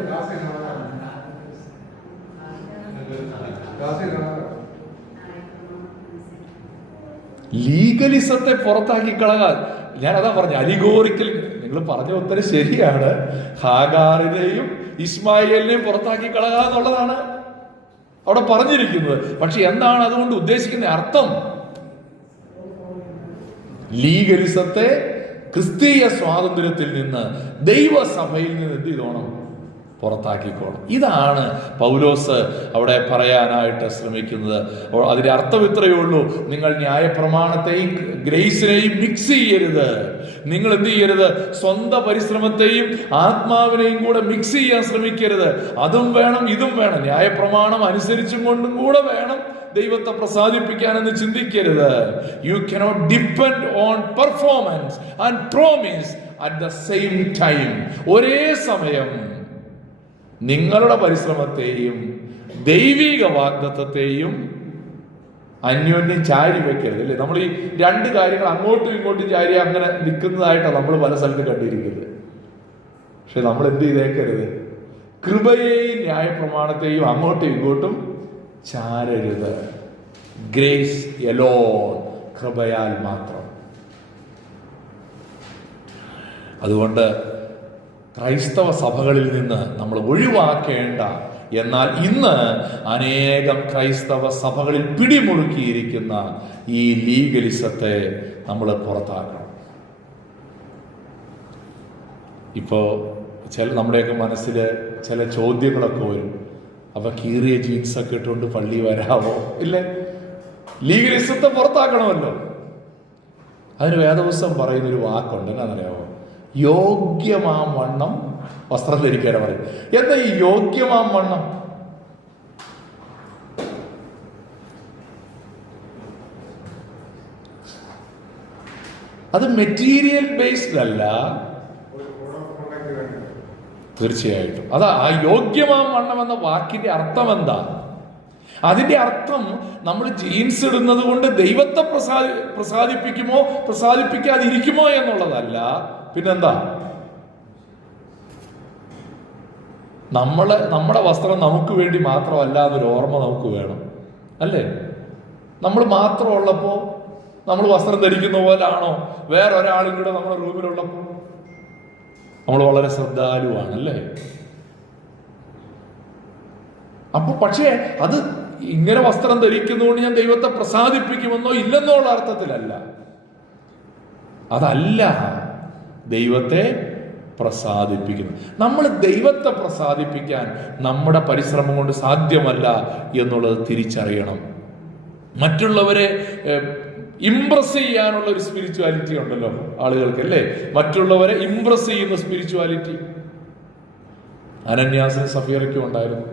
ലീഗലിസത്തെ പുറത്താക്കി കളകാൻ. ഞാൻ അതാ പറഞ്ഞു, അലിഗോറിക്കൽ. നിങ്ങൾ പറഞ്ഞ ഉത്തരം ശരിയാണ്. ഹാഗാറിനെയും ഇസ്മായേലിനെയും പുറത്താക്കി കളക എന്നുള്ളതാണ് അവിടെ പറഞ്ഞിരിക്കുന്നത്. പക്ഷെ എന്താണ് അതുകൊണ്ട് ഉദ്ദേശിക്കുന്ന അർത്ഥം? ലീഗലിസത്തെ ക്രിസ്തീയ സ്വാതന്ത്ര്യത്തിൽ നിന്ന്, ദൈവസഭയിൽ നിന്ന് എന്ത് ചെയ്തോണം? പുറത്താക്കിക്കോണം. ഇതാണ് പൗലോസ് അവിടെ പറയാനായിട്ട് ശ്രമിക്കുന്നത്. അതിന്റെ അർത്ഥം ഇത്രയേ ഉള്ളൂ: നിങ്ങൾ ന്യായപ്രമാണത്തെയും ഗ്രേസിനെയും മിക്സ് ചെയ്യരുത്. നിങ്ങൾ എന്ത് ചെയ്യരുത്? സ്വന്തം പരിശ്രമത്തെയും ആത്മാവിനെയും കൂടെ മിക്സ് ചെയ്യാൻ ശ്രമിക്കരുത്. അതും വേണം ഇതും വേണം. ന്യായപ്രമാണം അനുസരിച്ചും കൊണ്ടും കൂടെ വേണം ദൈവത്തെ പ്രസാദിപ്പിക്കാനെന്ന് ചിന്തിക്കരുത്. You cannot depend on performance and promise at the same time. ഒരേ സമയം നിങ്ങളുടെ പരിശ്രമത്തെയും ദൈവിക വാഗ്ദത്തത്തെയും അന്യോന്യം ചാരി വെക്കരുത്. അല്ലേ, നമ്മൾ ഈ രണ്ട് കാര്യങ്ങൾ അങ്ങോട്ടും ഇങ്ങോട്ടും ചാരി അങ്ങനെ നിൽക്കുന്നതായിട്ടാണ് നമ്മൾ പല സ്ഥലത്ത് കണ്ടിരിക്കുന്നത്. പക്ഷെ നമ്മൾ എന്ത് ചെയ്തേക്കരുത്? കൃപയെയും ന്യായപ്രമാണത്തെയും അങ്ങോട്ടും ഇങ്ങോട്ടും ചാരരുത്. ഗ്രേസ് എലോൺ, കൃപയാൽ മാത്രം. അതുകൊണ്ട് ക്രൈസ്തവ സഭകളിൽ നിന്ന് നമ്മൾ ഒഴിവാക്കേണ്ട, എന്നാൽ ഇന്ന് അനേകം ക്രൈസ്തവ സഭകളിൽ പിടിമുറുക്കിയിരിക്കുന്ന ഈ ലീഗലിസത്തെ നമ്മൾ പുറത്താക്കണം. ഇപ്പോൾ നമ്മുടെയൊക്കെ മനസ്സിൽ ചില ചോദ്യങ്ങളൊക്കെ വരും. അപ്പം കീറിയ ജീൻസൊക്കെ ഇട്ടുകൊണ്ട് പള്ളി വരാമോ? ഇല്ലേ? ലീഗലിസത്തെ പുറത്താക്കണമല്ലോ. അതിന് വേദപുസ്തകം പറയുന്നൊരു വാക്കുണ്ട്, എന്നാണെന്നറിയാമോ? യോഗ്യമാം വണ്ണം വസ്ത്രം ധരിക്കാനാണ് പറയും. എന്താ ഈ യോഗ്യമാം വണ്ണം? അത് മെറ്റീരിയൽ ബേസ്ഡ് അല്ല. തീർച്ചയായിട്ടും അതാ ആ യോഗ്യമാം വണ്ണം എന്ന വാക്കിന്റെ അർത്ഥം എന്താ? അതിന്റെ അർത്ഥം നമ്മൾ ജീൻസ് ഇടുന്നത് കൊണ്ട് ദൈവത്തെ പ്രസാദിപ്പിക്കുമോ പ്രസാദിപ്പിക്കാതിരിക്കുമോ എന്നുള്ളതല്ല. പിന്നെന്താ? നമ്മുടെ വസ്ത്രം നമുക്ക് വേണ്ടി മാത്രമല്ല എന്നൊരു ഓർമ്മ നമുക്ക് വേണം, അല്ലേ? നമ്മൾ മാത്രമുള്ളപ്പോൾ നമ്മൾ വസ്ത്രം ധരിക്കുന്ന പോലാണോ വേറൊരാളും കൂടെ നമ്മുടെ റൂമിലുള്ളപ്പോൾ? നമ്മൾ വളരെ ശ്രദ്ധാലുവാണ്, അല്ലേ? അപ്പൊ പക്ഷേ അത് ഇങ്ങനെ വസ്ത്രം ധരിക്കുന്നതുകൊണ്ട് ഞാൻ ദൈവത്തെ പ്രസാദിപ്പിക്കുമെന്നോ ഇല്ലെന്നോ ഉള്ള അർത്ഥത്തിലല്ല. അതല്ല ദൈവത്തെ പ്രസാദിപ്പിക്കുന്നു. നമ്മൾ ദൈവത്തെ പ്രസാദിപ്പിക്കാൻ നമ്മുടെ പരിശ്രമം കൊണ്ട് സാധ്യമല്ല എന്നുള്ളത് തിരിച്ചറിയണം. മറ്റുള്ളവരെ ഇംപ്രസ് ചെയ്യാനുള്ള ഒരു സ്പിരിച്വാലിറ്റി ഉണ്ടല്ലോ ആളുകൾക്ക്, അല്ലേ? മറ്റുള്ളവരെ ഇംപ്രസ് ചെയ്യുന്ന സ്പിരിച്വാലിറ്റി അനന്യാസിനും സഫീറയ്ക്കും ഉണ്ടായിരുന്നു.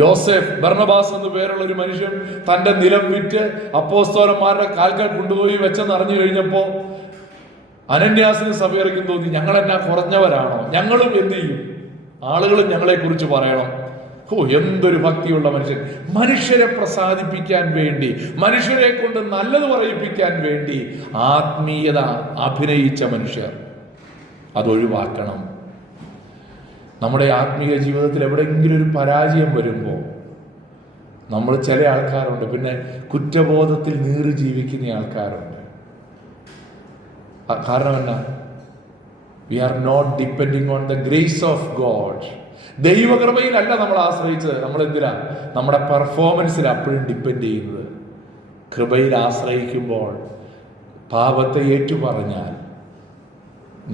യോസെഫ് ബർണബാസ് എന്ന് പേരുള്ള ഒരു മനുഷ്യൻ തന്റെ നിലം വിറ്റ് അപ്പോസ്തലന്മാരുടെ കാൽക്കൽ കൊണ്ടുപോയി വെച്ചെന്ന് അറിഞ്ഞു കഴിഞ്ഞപ്പോ അനന്യാസിനും സഫീറയ്ക്കും തോന്നി, ഞങ്ങളെന്നാ കുറഞ്ഞവരാണോ? ഞങ്ങളും എന്ത് ചെയ്യും? ആളുകളും ഞങ്ങളെ കുറിച്ച് പറയണം. എന്തൊരു ഭക്തിയുള്ള മനുഷ്യൻ! മനുഷ്യരെ പ്രസാദിപ്പിക്കാൻ വേണ്ടി, മനുഷ്യരെ കൊണ്ട് നല്ലത് പറയിപ്പിക്കാൻ വേണ്ടി ആത്മീയത അഭിനയിച്ച മനുഷ്യർ. അതൊഴിവാക്കണം. നമ്മുടെ ആത്മീയ ജീവിതത്തിൽ എവിടെയെങ്കിലും ഒരു പരാജയം വരുമ്പോൾ നമ്മൾ ചില ആൾക്കാരുണ്ട്, പിന്നെ കുറ്റബോധത്തിൽ നീറി ജീവിക്കുന്ന ആൾക്കാരുണ്ട്. കാരണം എന്നാ? We are not depending on the grace of God. ദൈവകൃപയിലല്ല നമ്മൾ ആശ്രയിച്ചത്. നമ്മൾ എന്തിനാ? നമ്മുടെ പെർഫോമൻസിൽ അപ്പോഴും ഡിപ്പെൻഡ് ചെയ്യുന്നത്. കൃപയിൽ ആശ്രയിക്കുമ്പോൾ പാപത്തെ ഏറ്റുപറഞ്ഞാൽ,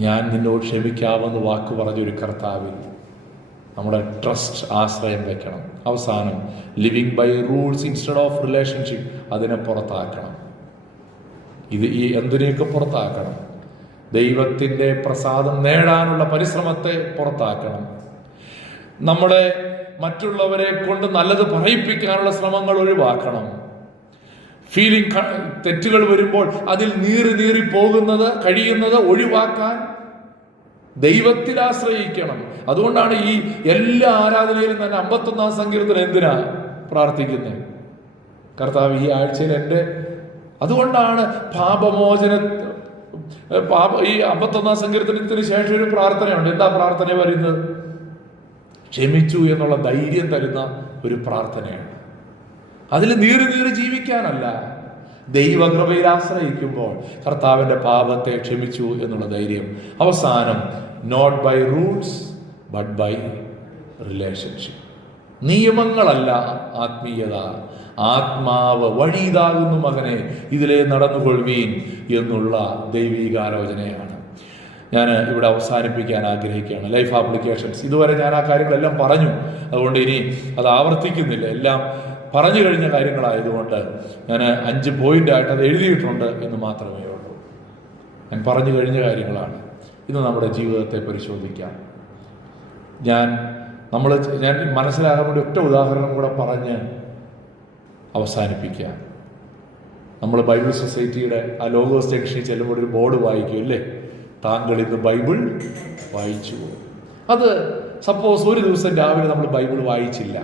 ഞാൻ നിന്നോട് ക്ഷമിക്കാമെന്ന് വാക്ക് പറഞ്ഞൊരു കർത്താവിൽ നമ്മുടെ ട്രസ്റ്റ്, ആശ്രയം വെക്കണം. അവസാനം living by rules instead of relationship, അതിനെ പുറത്താക്കണം. ഈ എന്തിനെയൊക്കെ പുറത്താക്കണം? ദൈവത്തിൻ്റെ പ്രസാദം നേടാനുള്ള പരിശ്രമത്തെ പുറത്താക്കണം. നമ്മുടെ മറ്റുള്ളവരെ കൊണ്ട് നല്ലത് പറയിപ്പിക്കാനുള്ള ശ്രമങ്ങൾ ഒഴിവാക്കണം. ഫീലിംഗ് തെറ്റുകൾ വരുമ്പോൾ അതിൽ നീറി പോകുന്നത് കഴിയുന്നത് ഒഴിവാക്കാൻ ദൈവത്തിൽ ആശ്രയിക്കണം. അതുകൊണ്ടാണ് ഈ എല്ലാ ആരാധനയിലും തന്നെ 51-ാം സങ്കീർത്തനം എന്തിനാ പ്രാർത്ഥിക്കുന്നത്? കർത്താവ്, ഈ ആഴ്ചയിൽ അതുകൊണ്ടാണ് ഈ 51-ാം സങ്കീർത്തനത്തിന് ശേഷം ഒരു പ്രാർത്ഥനയുണ്ട്. എന്താ പ്രാർത്ഥന പറയുന്നത്? ക്ഷമിച്ചു എന്നുള്ള ധൈര്യം തരുന്ന ഒരു പ്രാർത്ഥനയാണ്. അതിൽ നീറി ജീവിക്കാനല്ല, ദൈവകൃപയിൽ ആശ്രയിക്കുമ്പോൾ കർത്താവിൻ്റെ പാപത്തെ ക്ഷമിച്ചു എന്നുള്ള ധൈര്യം. അവസാനം not by rules but by relationship. നിയമങ്ങളല്ല ആത്മീയത, ആത്മാവ് വഴി ഇതാകുന്നു മകനെ, ഇതിലേ നടന്നുകൊള്ളുവീൻ എന്നുള്ള ദൈവികാലോചനയാണ് ഞാൻ ഇവിടെ അവസാനിപ്പിക്കാൻ ആഗ്രഹിക്കുകയാണ്. ലൈഫ് ആപ്ലിക്കേഷൻസ്, ഇതുവരെ ഞാൻ ആ കാര്യങ്ങളെല്ലാം പറഞ്ഞു, അതുകൊണ്ട് ഇനി അത് ആവർത്തിക്കുന്നില്ല. എല്ലാം പറഞ്ഞു കഴിഞ്ഞ കാര്യങ്ങളായതുകൊണ്ട് ഞാൻ 5 പോയിന്റായിട്ട് അത് എഴുതിയിട്ടുണ്ട് എന്ന് മാത്രമേ ഉള്ളൂ. ഞാൻ പറഞ്ഞു കഴിഞ്ഞ കാര്യങ്ങളാണ്. ഇന്ന് നമ്മുടെ ജീവിതത്തെ പരിശോധിക്കാം. ഞാൻ മനസ്സിലാകാൻ വേണ്ടി ഒറ്റ ഉദാഹരണം കൂടെ പറഞ്ഞ് അവസാനിപ്പിക്കുക. നമ്മൾ ബൈബിൾ സൊസൈറ്റിയുടെ ആ ലോഗോസ് ജംഗ്ഷനിൽ ചെല്ലുമ്പോൾ ഒരു ബോർഡ് വായിക്കും, അല്ലേ? താങ്കൾ ഇന്ന് ബൈബിൾ വായിച്ചു. അത് സപ്പോസ് ഒരു ദിവസം രാവിലെ നമ്മൾ ബൈബിൾ വായിച്ചില്ല.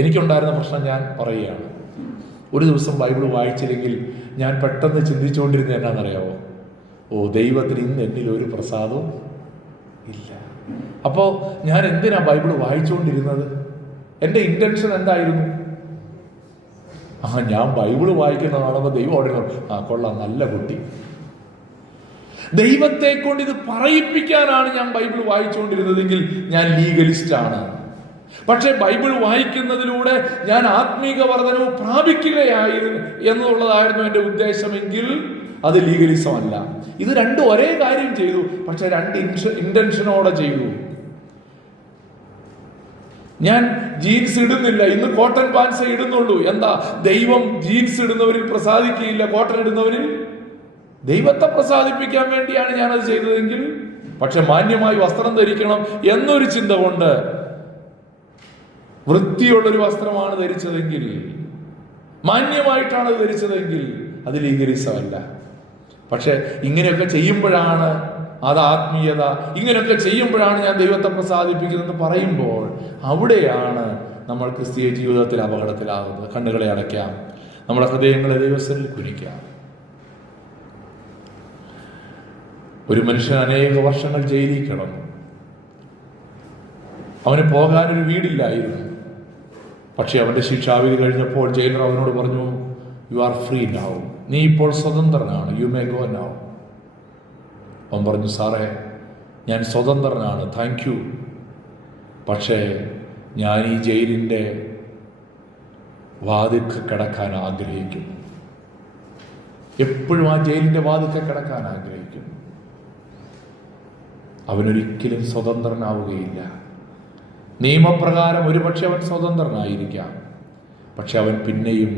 എനിക്കുണ്ടായിരുന്ന പ്രശ്നം ഞാൻ പറയുകയാണ്. ഒരു ദിവസം ബൈബിൾ വായിച്ചില്ലെങ്കിൽ ഞാൻ പെട്ടെന്ന് ചിന്തിച്ചുകൊണ്ടിരുന്നത് എന്നാണെന്നറിയാമോ? ദൈവത്തിന് ഇന്ന് എന്നിൽ ഒരു പ്രസാദവും ഇല്ല. അപ്പോൾ ഞാൻ എന്തിനാ ബൈബിൾ വായിച്ചുകൊണ്ടിരുന്നത്? എൻ്റെ ഇൻറ്റൻഷൻ എന്തായിരുന്നു? ഞാൻ ബൈബിൾ വായിക്കുന്ന കാണുമ്പോൾ ദൈവം അവിടെ കൊള്ളാം, നല്ല കുട്ടി. ദൈവത്തെ കൊണ്ട് ഇത് പറയിപ്പിക്കാനാണ് ഞാൻ ബൈബിൾ വായിച്ചുകൊണ്ടിരുന്നതെങ്കിൽ ഞാൻ ലീഗലിസ്റ്റാണ്. പക്ഷെ ബൈബിൾ വായിക്കുന്നതിലൂടെ ഞാൻ ആത്മീക വർധനവ് പ്രാപിക്കുകയായിരുന്നു എന്നുള്ളതായിരുന്നു എൻ്റെ ഉദ്ദേശമെങ്കിൽ അത് ലീഗലിസം അല്ല. ഇത് രണ്ടും ഒരേ കാര്യം ചെയ്തു, പക്ഷെ രണ്ട് ഇന്റൻഷനോടെ ചെയ്തു. ഞാൻ ജീൻസ് ഇടുന്നില്ല, ഇന്ന് കോട്ടൺ പാൻസ് ഇടുന്നുള്ളൂ. എന്താ? ദൈവം ജീൻസ് ഇടുന്നവരിൽ പ്രസാദിക്കുകയില്ല, കോട്ടൺ ഇടുന്നവരിൽ. ദൈവത്തെ പ്രസാദിപ്പിക്കാൻ വേണ്ടിയാണ് ഞാനത് ചെയ്തതെങ്കിൽ, പക്ഷെ മാന്യമായി വസ്ത്രം ധരിക്കണം എന്നൊരു ചിന്ത കൊണ്ട് വൃത്തിയുള്ളൊരു വസ്ത്രമാണ് ധരിച്ചതെങ്കിൽ, മാന്യമായിട്ടാണ് ധരിച്ചതെങ്കിൽ അത് ലീഗലിസം അല്ല. പക്ഷെ ഇങ്ങനെയൊക്കെ ചെയ്യുമ്പോഴാണ് അത് ആത്മീയത, ഇങ്ങനെയൊക്കെ ചെയ്യുമ്പോഴാണ് ഞാൻ ദൈവത്തെ പ്രസാദിപ്പിക്കുന്നതെന്ന് പറയുമ്പോൾ അവിടെയാണ് നമ്മൾ ക്രിസ്തീയ ജീവിതത്തിൽ അപകടത്തിലാകുന്നത്. കണ്ണുകളെ അടയ്ക്കാം, നമ്മുടെ ഹൃദയങ്ങളെ ദൈവസന്നിധിയിൽ കുനിക്കാം. ഒരു മനുഷ്യൻ അനേക വർഷങ്ങൾ ജയിലിൽ കിടന്നു. അവന് പോകാനൊരു വീടില്ലായിരുന്നു. പക്ഷെ അവന്റെ ശിക്ഷാവിധി കഴിഞ്ഞപ്പോൾ ജയിലർ അവനോട് പറഞ്ഞു, യു ആർ ഫ്രീ നൗ, നീ ഇപ്പോൾ സ്വതന്ത്രനാണ്, യു മേ ഗോ നൗ. അവൻ പറഞ്ഞു, സാറേ ഞാൻ സ്വതന്ത്രനാണ്, താങ്ക് യു. പക്ഷേ ഞാൻ ഈ ജയിലിൻ്റെ വാതിൽക്ക് കിടക്കാൻ ആഗ്രഹിക്കുന്നു. എപ്പോഴും ആ ജയിലിൻ്റെ വാതിൽക്ക് കിടക്കാൻ ആഗ്രഹിക്കുന്നു. അവനൊരിക്കലും സ്വതന്ത്രനാവുകയില്ല. നിയമപ്രകാരം ഒരുപക്ഷെ അവൻ സ്വതന്ത്രനായിരിക്കാം, പക്ഷെ അവൻ പിന്നെയും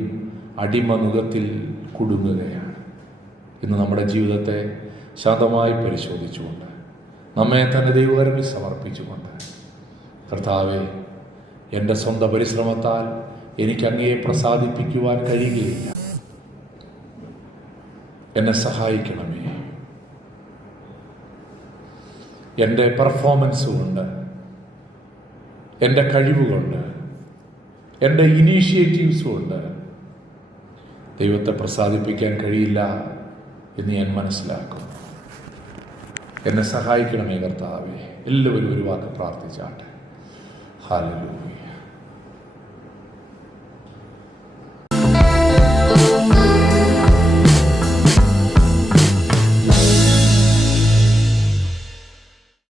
അടിമനുഖത്തിൽ കുടുങ്ങുകയാണ്. ഇന്ന് നമ്മുടെ ജീവിതത്തെ ശാന്തമായി പരിശോധിച്ചുകൊണ്ട്, നമ്മെ തന്നെ ദൈവകരങ്ങളിൽ സമർപ്പിച്ചുകൊണ്ട്, കർത്താവേ, എൻ്റെ സ്വന്തം പരിശ്രമത്താൽ എനിക്ക് അങ്ങയെ പ്രസാദിപ്പിക്കുവാൻ കഴിയുകയില്ല, എന്നെ സഹായിക്കണമേ. എൻ്റെ പെർഫോമൻസ് കൊണ്ട്, എൻ്റെ കഴിവുകൊണ്ട്, എൻ്റെ ഇനീഷ്യേറ്റീവ്സ് കൊണ്ട് ദൈവത്തെ പ്രസാദിപ്പിക്കാൻ കഴിയില്ല എന്ന് ഞാൻ മനസ്സിലാക്കും. എന്നെ സഹായിക്കണമേ കർത്താവേ. എല്ലാവരും ഒരു വാക്ക് പ്രാർത്ഥിച്ചാട്ടെ. ഹല്ലേലൂയ.